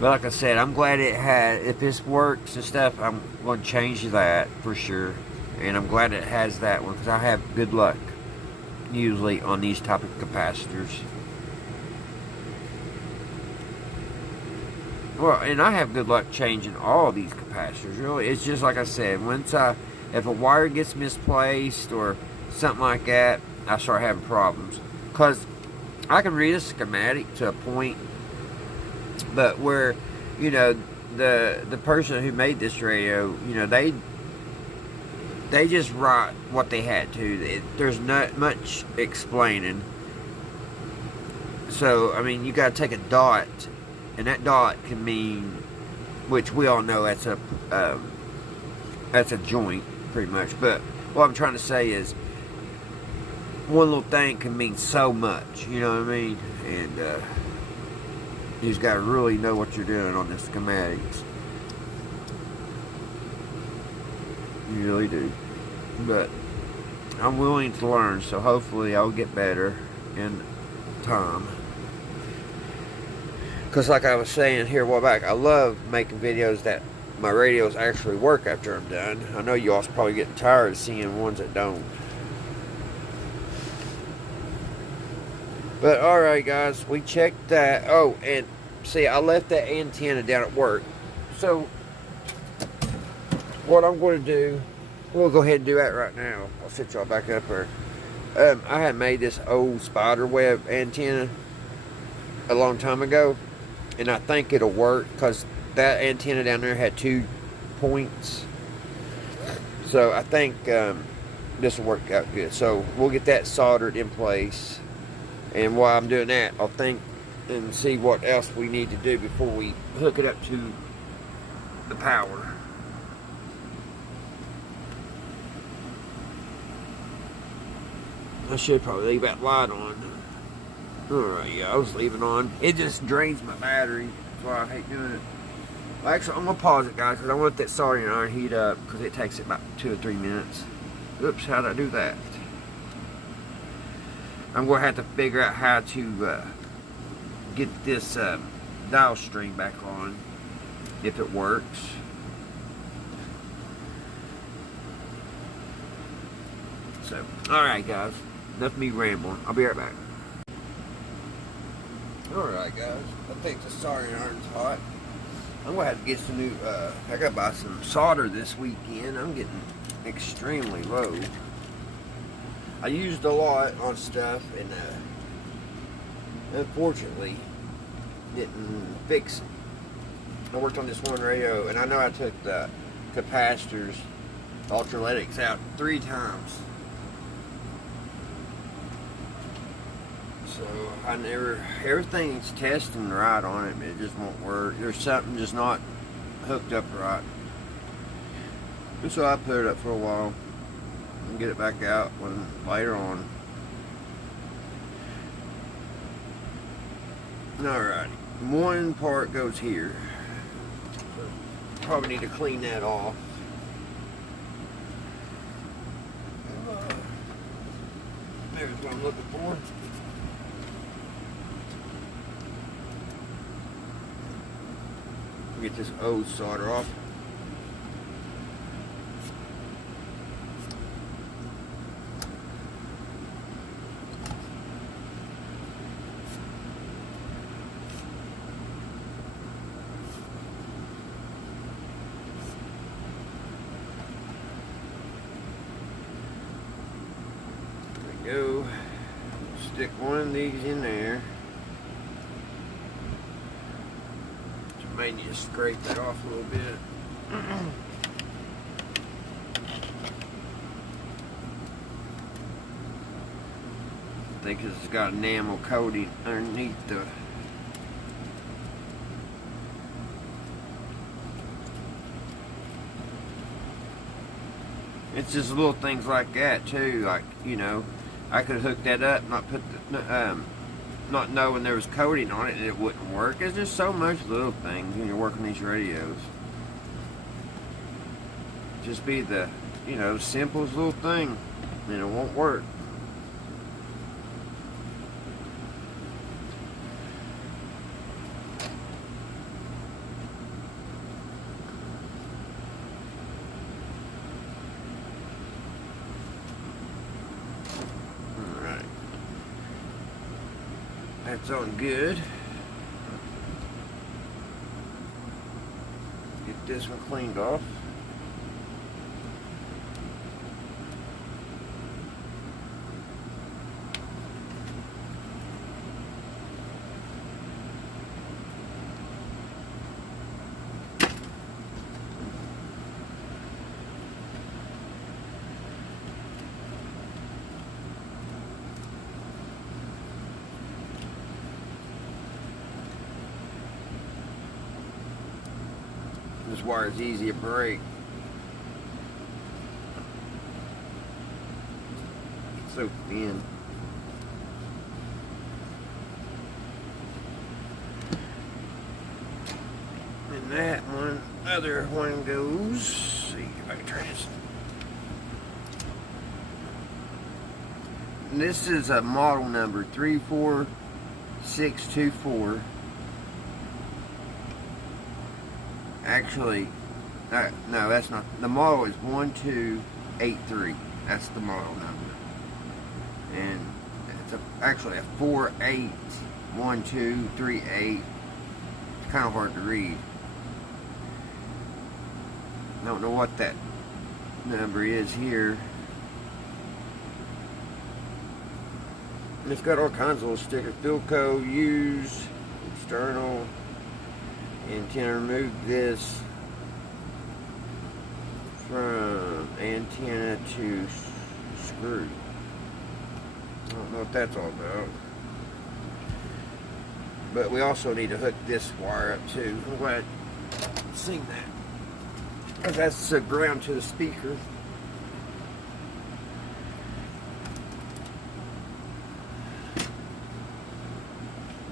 But like I said, I'm glad it had, if this works and stuff, I'm going to change that for sure. And I'm glad it has that one, because I have good luck usually on these type of capacitors. Well, and I have good luck changing all these capacitors, really. It's just like I said, if a wire gets misplaced or something like that, I start having problems. Because I can read a schematic to a point, but where, the person who made this radio, they just write what they had to. There's not much explaining. So, I mean, you got to take a dot, and that dot can mean, which we all know that's a joint, pretty much. But what I'm trying to say is, one little thing can mean so much, you know what I mean? And you just got to really know what you're doing on the schematics. You really do. But I'm willing to learn, so hopefully I'll get better in time. Because like I was saying here a while back, I love making videos that my radios actually work after I'm done. I know you all's probably getting tired of seeing ones that don't. But alright guys, we checked that. Oh, and see, I left that antenna down at work. So, what I'm going to do, we'll go ahead and do that right now. I'll set y'all back up here. I had made this old spider web antenna a long time ago. And I think it'll work, because that antenna down there had 2 points. So, I think this will work out good. So, we'll get that soldered in place. And while I'm doing that, I'll think and see what else we need to do before we hook it up to the power. I should probably leave that light on. Alright, yeah, I was leaving on. It just drains my battery. That's why I hate doing it. Well, actually, I'm going to pause it, guys, because I want that soldering iron heat up, because it takes about 2 or 3 minutes. Oops, how did I do that? I'm going to have to figure out how to get this dial string back on, if it works. So, alright guys, enough of me rambling. I'll be right back. Alright guys, I think the soldering iron's hot. I'm going to have to get some new, I got to buy some solder this weekend. I'm getting extremely low. I used a lot on stuff, and unfortunately didn't fix it. I worked on this one radio, and I know I took the capacitors, ultraletics out 3 times. So I never, everything's testing right on it, but it just won't work. There's something just not hooked up right. And so I put it up for a while and get it back out when later on. Alrighty, one part goes here. Probably need to clean that off. There's what I'm looking for. Get this old solder off. Go stick one of these in there. So may need to scrape that off a little bit. I think it's got enamel coating underneath the it's just little things like that too, like, you know, I could hook that up, not put the, not knowing there was coating on it and it wouldn't work. There's just so much little things when you're working these radios. Just be the, you know, simplest little thing and it won't work. That's on good. Get this one cleaned off. This wire is easy to break. It's so thin. And that one, other one goes. Let's see if I can turn this. And this is a model number 34624. Actually, no, that's not. The model is 1283. That's the model number. And it's actually a 481238. It's kind of hard to read. Don't know what that number is here. And it's got all kinds of little stickers. Philco, use, external. Antenna, remove this from antenna to screw. I don't know what that's all about. But we also need to hook this wire up too. I'm glad I've seen that. Because that's the ground to the speaker.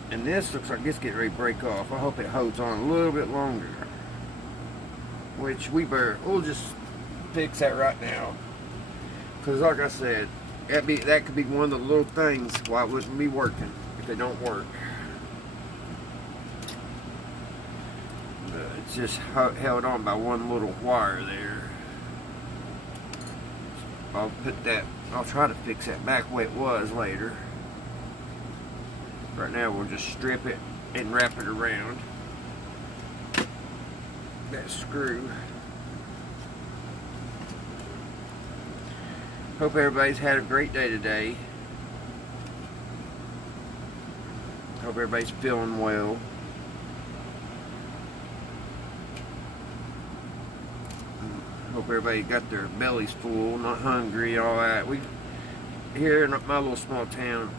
And this looks like it's getting ready to break off. I hope it holds on a little bit longer. Which we'll just fix that right now. Because like I said, that could be one of the little things why it wouldn't be working if they don't work. But it's just held on by one little wire there. So I'll try to fix that back the way it was later. Right now we'll just strip it and wrap it around that screw. Hope everybody's had a great day today. Hope everybody's feeling well. Hope everybody got their bellies full, not hungry, all that. Here in my little small town,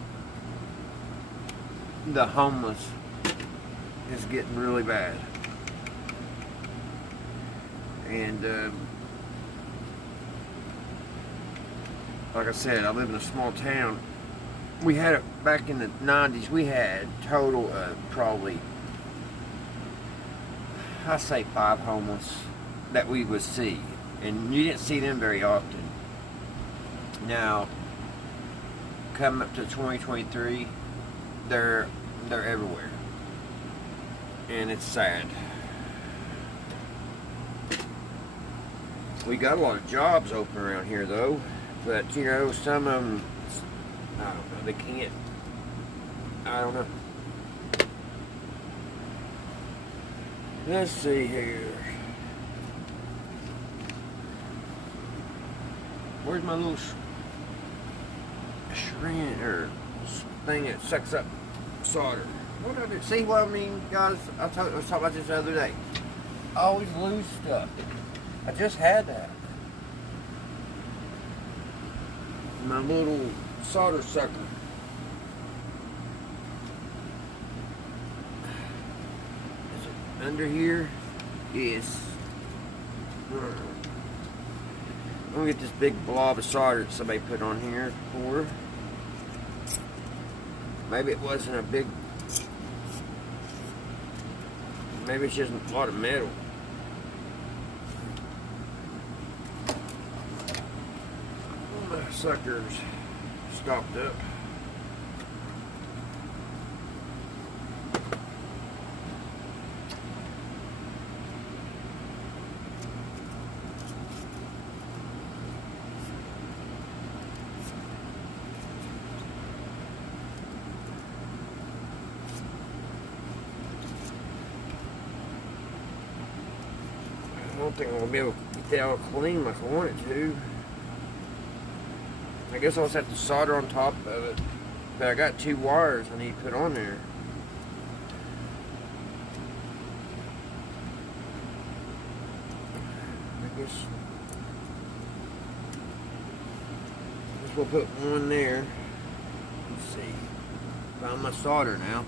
the homeless is getting really bad. And like I said, I live in a small town. We had it back in the 90s. We had total of probably, I say 5 homeless that we would see, and you didn't see them very often. Now, coming up to 2023, they're everywhere, and it's sad. We got a lot of jobs open around here, though, but you know, some of them, I don't know, they can't. I don't know. Let's see here. Where's my little shrink or thing that sucks up solder? What did I do? See what I mean, guys? I was talking about this the other day. I always lose stuff. I just had that. My little solder sucker. Is it under here? Yes. I'm gonna get this big blob of solder that somebody put on here for. Maybe it wasn't a big. Maybe it's just a lot of metal. My suckers stopped up. I don't think I'm gonna be able to get that all clean like I wanted to. I guess I'll just have to solder on top of it. But I got 2 wires I need to put on there. I guess we'll put one there. Let's see. Found my solder now.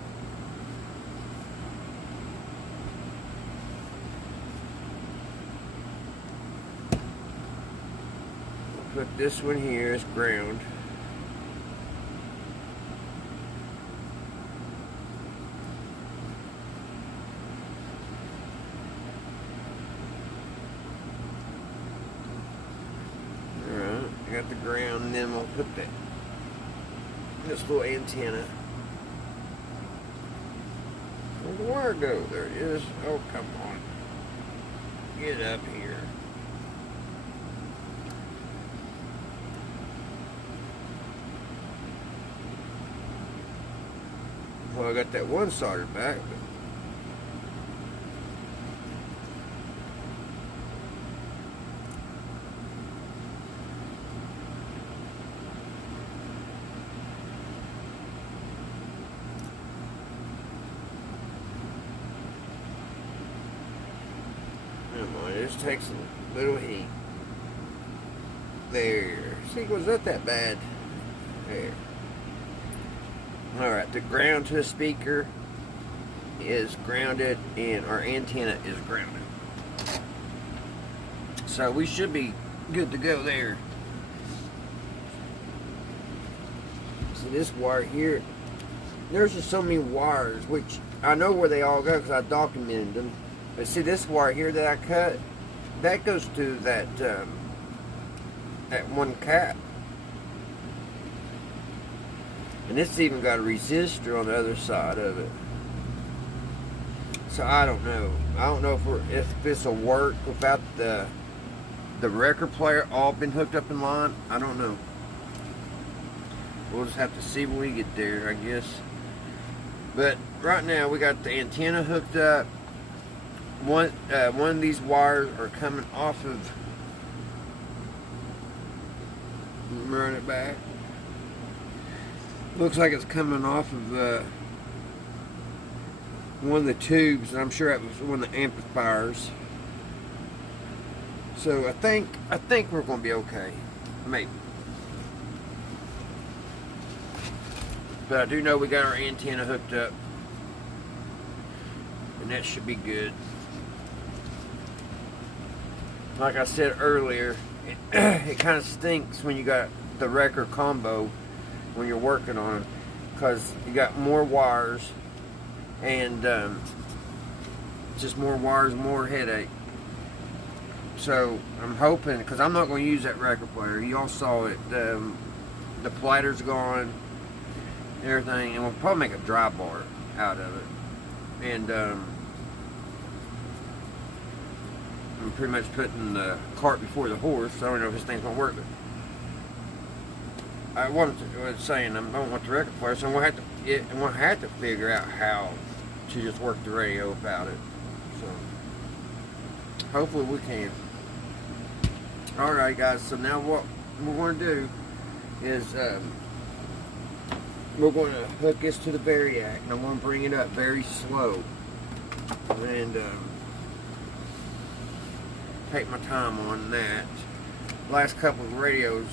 Put this one here as ground. Alright, I got the ground, and then we'll put this little antenna. Where'd the wire go? There it is. Oh, come on. Get up here. Well, I got that one solder back, but come on, it just takes a little heat. There. See, was that bad? There. Alright, the ground to the speaker is grounded and our antenna is grounded. So we should be good to go there. See this wire here, there's just so many wires, which I know where they all go because I documented them. But see this wire here that I cut, that goes to that one cap. And it's even got a resistor on the other side of it. So I don't know. I don't know if this will work without the record player all been hooked up in line. I don't know. We'll just have to see when we get there, I guess. But right now we got the antenna hooked up. One of these wires are coming off of. Run it back. Looks like it's coming off of one of the tubes, and I'm sure that was one of the amplifiers. So I think we're going to be okay, maybe. But I do know we got our antenna hooked up, and that should be good. like I said earlier, it kind of stinks when you got the wrecker combo when you're working on them, because you got more wires and just more wires, more headache. So I'm hoping, because I'm not going to use that record player. Y'all saw it. The platter's gone, everything, and we'll probably make a dry bar out of it. And I'm pretty much putting the cart before the horse. So I don't know if this thing's going to work. But I was saying I don't want the record player, so I'm going to have to figure out how to just work the radio without it. So hopefully we can. Alright guys, so now what we're going to do is we're going to hook this to the variac, and I'm going to bring it up very slow and take my time on that. Last couple of radios,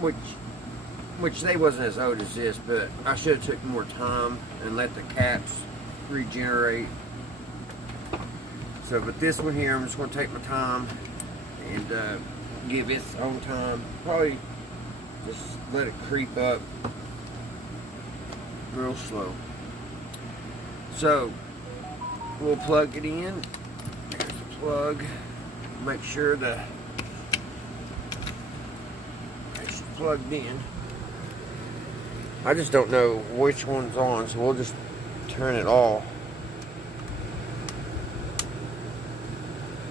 which they wasn't as old as this, but I should have took more time and let the caps regenerate. So, but this one here, I'm just going to take my time and give it its own time. Probably just let it creep up real slow. So, we'll plug it in. There's the plug. Make sure it's plugged in. I just don't know which one's on, so we'll just turn it off.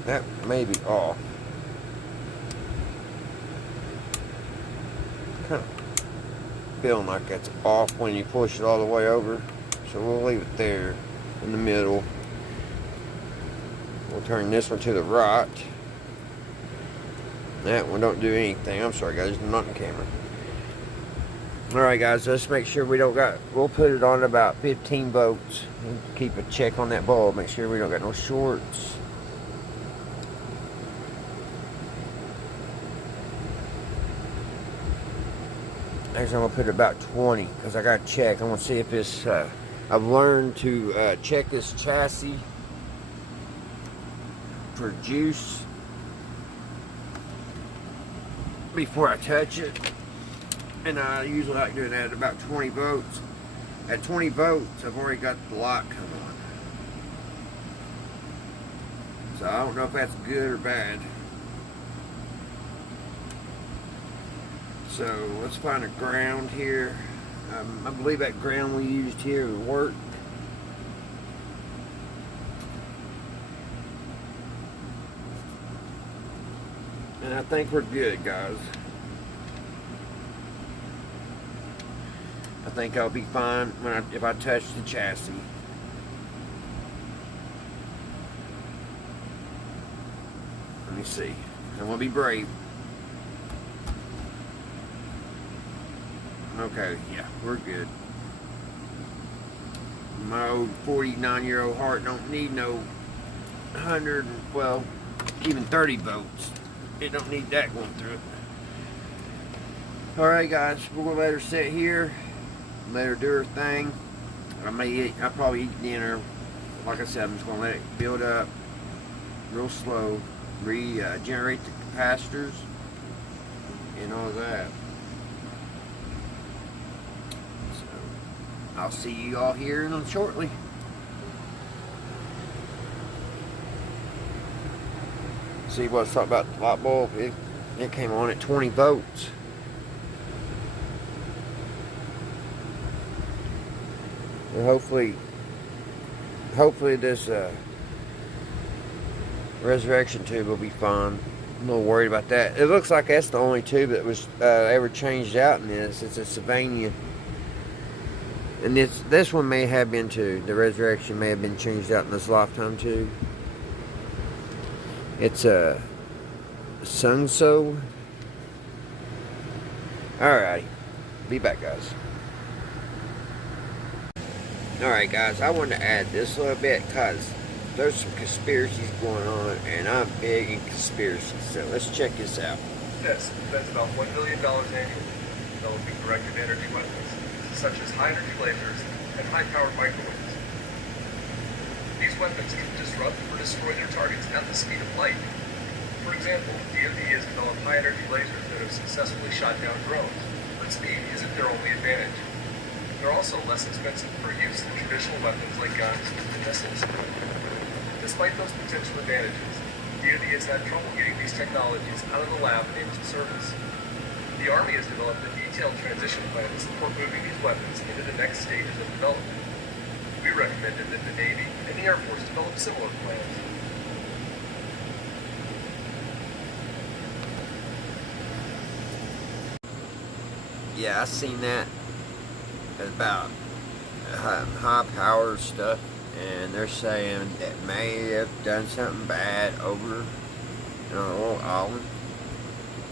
That may be off. Kind of feeling like that's off when you push it all the way over. So we'll leave it there in the middle. We'll turn this one to the right. That one don't do anything. I'm sorry guys, I'm not in camera. Alright guys, let's make sure we don't got, we'll put it on about 15 volts. Keep a check on that bulb, make sure we don't got no shorts. Actually, I'm going to put it about 20 because I got to check. I want to see if this, I've learned to check this chassis for juice before I touch it. And I usually like doing that at about 20 volts. At 20 volts, I've already got the light come on. So I don't know if that's good or bad. So let's find a ground here. I believe that ground we used here would work. And I think we're good, guys. I think I'll be fine if I touch the chassis. Let me see. I want to be brave. Okay, yeah, we're good. My old 49-year-old heart don't need no 100, well, even 30 volts. It don't need that going through it. Alright guys, we're going to let her sit here. Let her do her thing. I'll probably eat dinner. Like I said, I'm just going to let it build up real slow. Regenerate the capacitors and all that. So, I'll see you all here shortly. See what I was talking about, the light bulb. It came on at 20 volts. And hopefully this resurrection tube will be fine. I'm a little worried about that. It looks like that's the only tube that was ever changed out in this. It's a Sylvania. And this one may have been too. The resurrection may have been changed out in this lifetime too. It's a Sunso. Alrighty. Be back, guys. Alright guys, I wanted to add this a little bit because there's some conspiracies going on and I'm big in conspiracies, so let's check this out. Yes, spends about $1 billion annually developing directed energy weapons, such as high energy lasers and high-powered microwaves. These weapons can disrupt or destroy their targets at the speed of light. For example, DoD has developed high-energy lasers that have successfully shot down drones, but speed isn't their only advantage. They're also less expensive for use than traditional weapons like guns and missiles. Despite those potential advantages, DoD has had trouble getting these technologies out of the lab and into service. The Army has developed a detailed transition plan to support moving these weapons into the next stages of development. We recommended that the Navy and the Air Force develop similar plans. Yeah, I seen that about high power stuff, and they're saying that may have done something bad over in an oil island.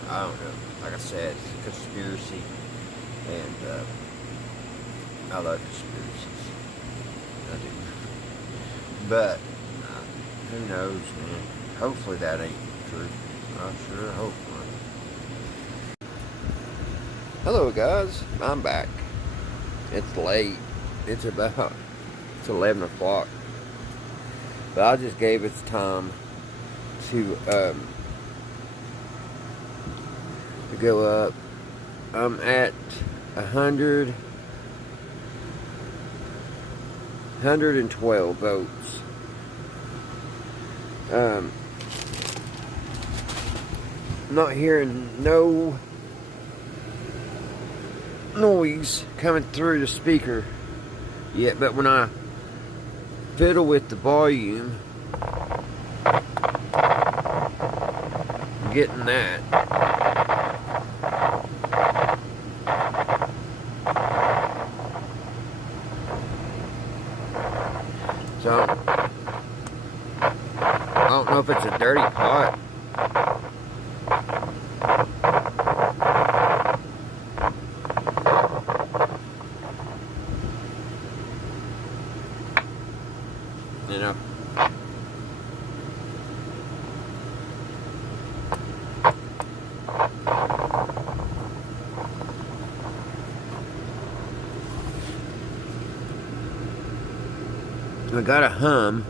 I don't know. Like I said, it's a conspiracy, and I love conspiracies. I do. But who knows, man? Hopefully that ain't true. I sure hope not. Hello, guys. I'm back. It's late. It's 11 o'clock. But I just gave it time to go up. I'm at 112 votes. Not hearing no noise coming through the speaker yet, but when I fiddle with the volume, I'm getting that. So I don't know if it's a dirty pot. You know. I got a hum.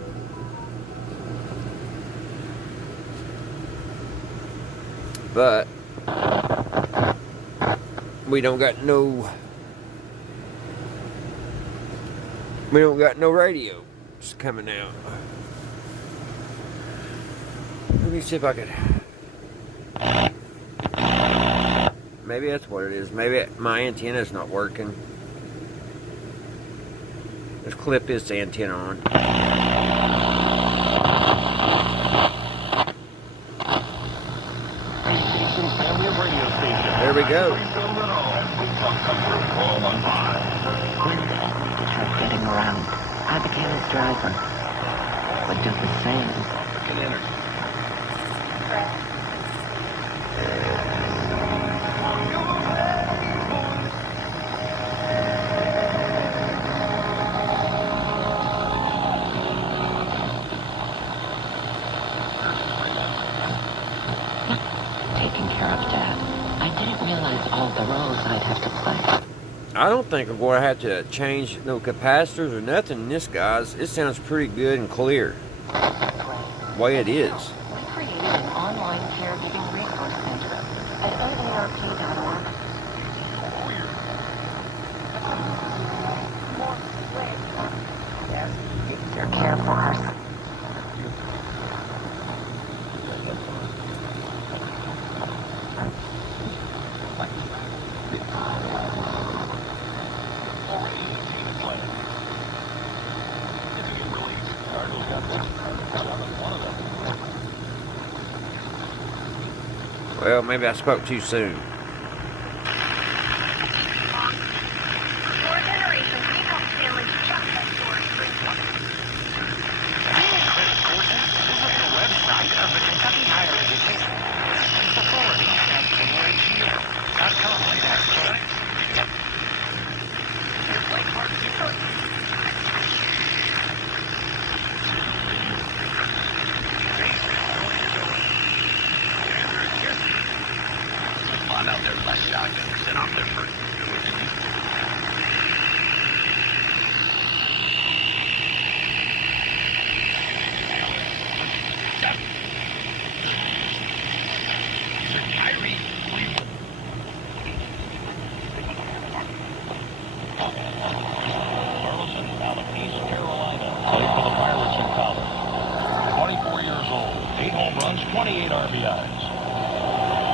But we don't got no radios coming out. Let me see if I could. Maybe that's what it is. Maybe my antenna's not working. Let's clip this antenna on. There we go. Truck getting around. I became his driver. Would do the same. Taking care of Dad. I didn't realize all the roles I'd have to play. I don't think I'm going to have to change no capacitors or nothing in this, guys. It sounds pretty good and clear. The way it is. We created an online caregiving resource center at oarp.org. Their care for us. Well, maybe I spoke too soon. Burleson out of East Carolina. Played for the Pirates in college. 24 years old. 8 home runs, 28 RBIs.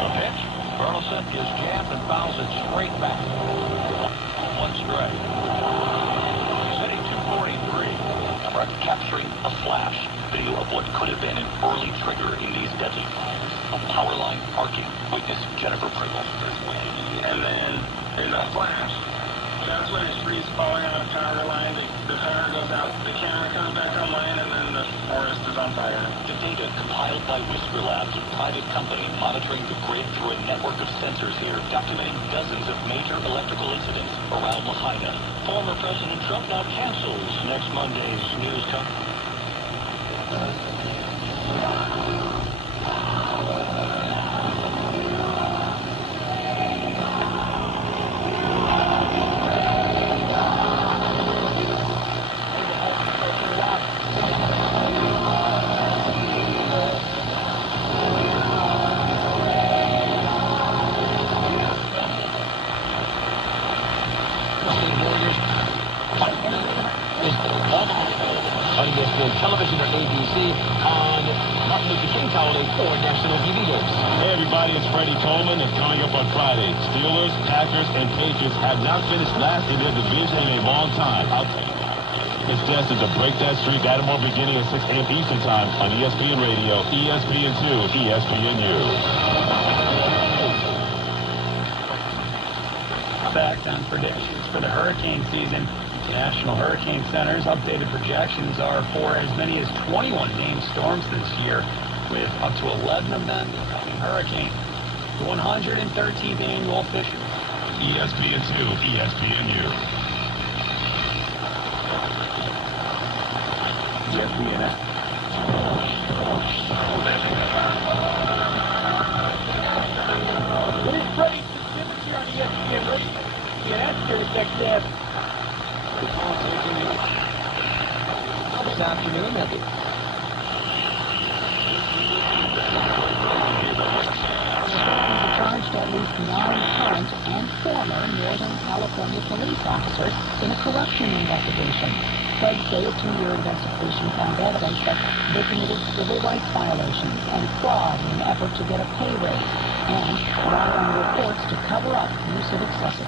The pitch. Burleson is jammed and fouls it straight back. 1 strike. He's hitting .243. We're capturing a flash video of what could have been an early trigger in these deadly fires. A power line arcing. Witness Jennifer Pringle. And then there's a flash. That's when it's trees falling on a power line. The power goes out, the camera comes back online, and then the forest is on fire. The data compiled by Whisper Labs, a private company monitoring the grid through a network of sensors here, documenting dozens of major electrical incidents around Lahaina. Former President Trump now cancels next Monday's news conference. On ESPN television or ABC on Martin Luther King's holiday or national TV games. Hey everybody, it's Freddie Coleman, and coming up on Friday, Steelers, Packers, and Patriots have not finished last in their division in a long time. I'll tell you. It's destined to break that streak at or more beginning at 6 a.m. Eastern Time on ESPN Radio, ESPN2, ESPNU. Fact on predictions for the hurricane season. National Hurricane Center's updated projections are for as many as 21 named storms this year, with up to 11 of them becoming hurricanes. The 113th annual Fisher. ESPN2, ESPNU. ESPN. It is Freddie Simmons here on ESPN Radio. ESPN here with Texas. This afternoon, charged at least 9 current and former Northern California police officers in a corruption investigation. Feds say a 2-year investigation found evidence that they committed civil rights violations and fraud in an effort to get a pay raise, and rely on reports to cover up use of excessive.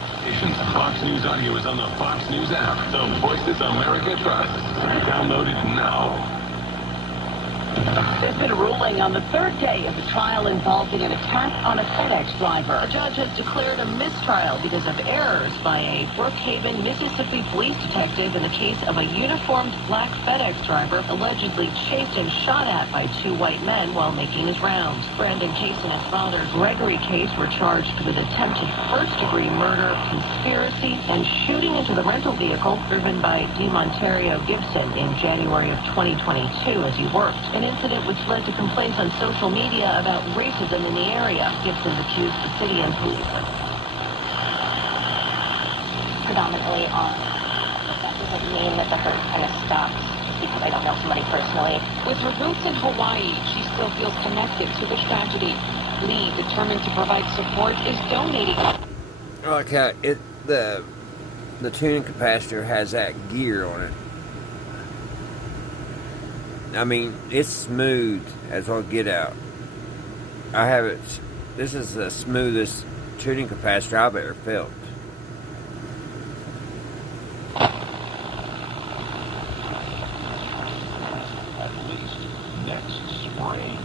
Fox News Audio is on the Fox News app. The Voices America Trust. Download it now. There's been a ruling on the 3rd day of the trial involving an attack on a FedEx driver. A judge has declared a mistrial because of errors by a Brookhaven, Mississippi police detective in the case of a uniformed black FedEx driver allegedly chased and shot at by 2 white men while making his rounds. Brandon Case and his father, Gregory Case, were charged with attempted first-degree murder, conspiracy, and shooting into the rental vehicle driven by DeMontario Gibson in January of 2022 as he worked. An incident which led to complaints on social media about racism in the area. Gibson accused the city and police of predominantly on. That doesn't mean that the hurt kind of stops just because I don't know somebody personally. With her roots in Hawaii, she still feels connected to the tragedy. Lee, determined to provide support, is donating. Okay, the tuning capacitor has that gear on it. I mean, it's smooth as all get out. I have it. This is the smoothest tuning capacitor I've ever felt. At least next spring.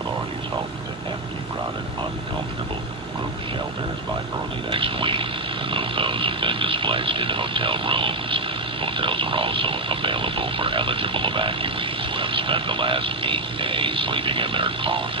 Authorities hope to empty crowded, uncomfortable group shelters by early next week and move those who've been displaced into hotel rooms. Hotels are also available for eligible evacuees who have spent the last 8 days sleeping in their cars.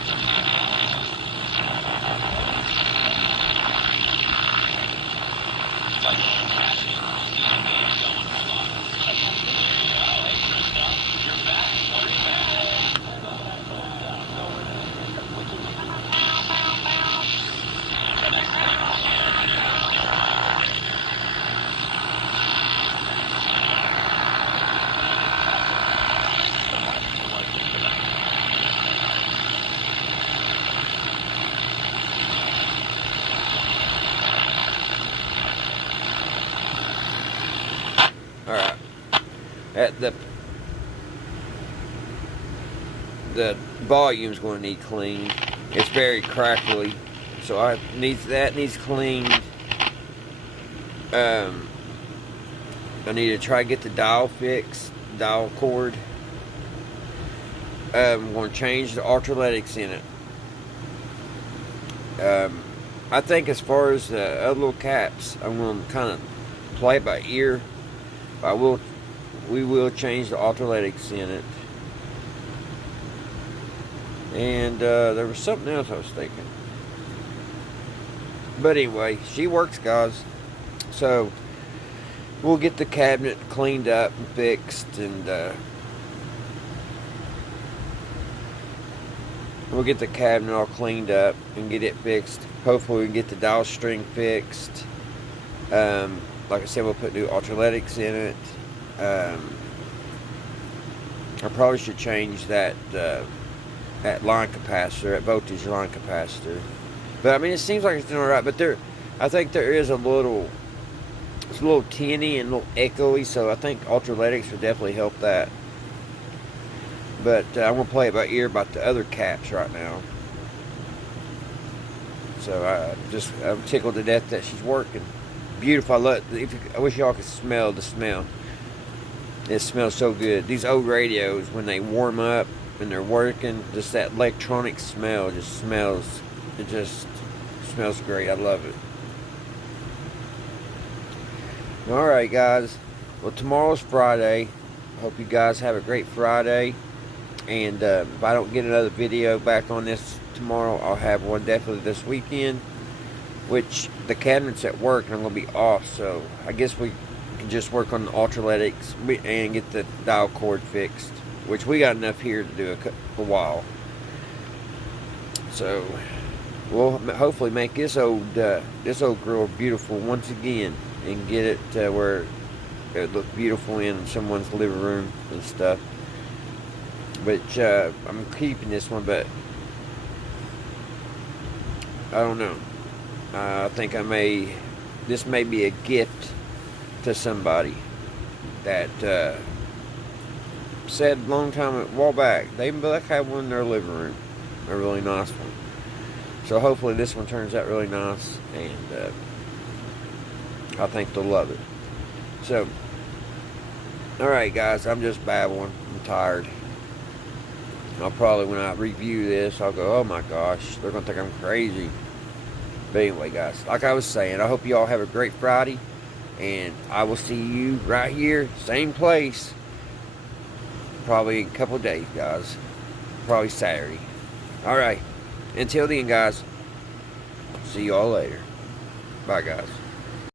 the volume's going to need cleaned. It's very crackly, so that needs cleaned. I need to try to get the dial fixed, dial cord. I'm going to change the ultraletics in it. I think as far as the other little caps, I'm going to kind of play it by ear. We will change the ultraletics in it. And there was something else I was thinking. But anyway, she works, guys. So we'll get the cabinet cleaned up and fixed, and we'll get the cabinet all cleaned up and get it fixed. Hopefully we can get the dial string fixed. Like I said, we'll put new ultraletics in it. I probably should change that line capacitor, that voltage line capacitor. But I mean, it seems like it's doing alright. But I think there is it's a little tinny and a little echoey. So I think ultraletics would definitely help that. But I'm gonna play it by ear about the other caps right now. So I'm tickled to death that she's working. Beautiful. I wish y'all could smell the smell. It smells so good. These old radios, when they warm up and they're working, just that electronic smell just smells. It just smells great. I love it. All right, guys. Well, tomorrow's Friday. Hope you guys have a great Friday. And if I don't get another video back on this tomorrow, I'll have one definitely this weekend. Which the cabinet's at work and I'm going to be off. So I guess we can just work on the ultraletics and get the dial cord fixed. Which we got enough here to do a while. So we'll hopefully make this old girl beautiful once again. And get it to where it looks beautiful in someone's living room and stuff. Which I'm keeping this one, but I don't know. I think this may be a gift to somebody that said a while back, they like have one in their living room, a really nice one. So hopefully this one turns out really nice, and I think they'll love it. So, alright guys, I'm just babbling. I'm tired. I'll probably, when I review this, I'll go, oh my gosh, they're going to think I'm crazy. But anyway, guys, like I was saying, I hope you all have a great Friday. And I will see you right here, same place, probably in a couple of days, guys. Probably Saturday. Alright, until then, guys, see you all later. Bye, guys.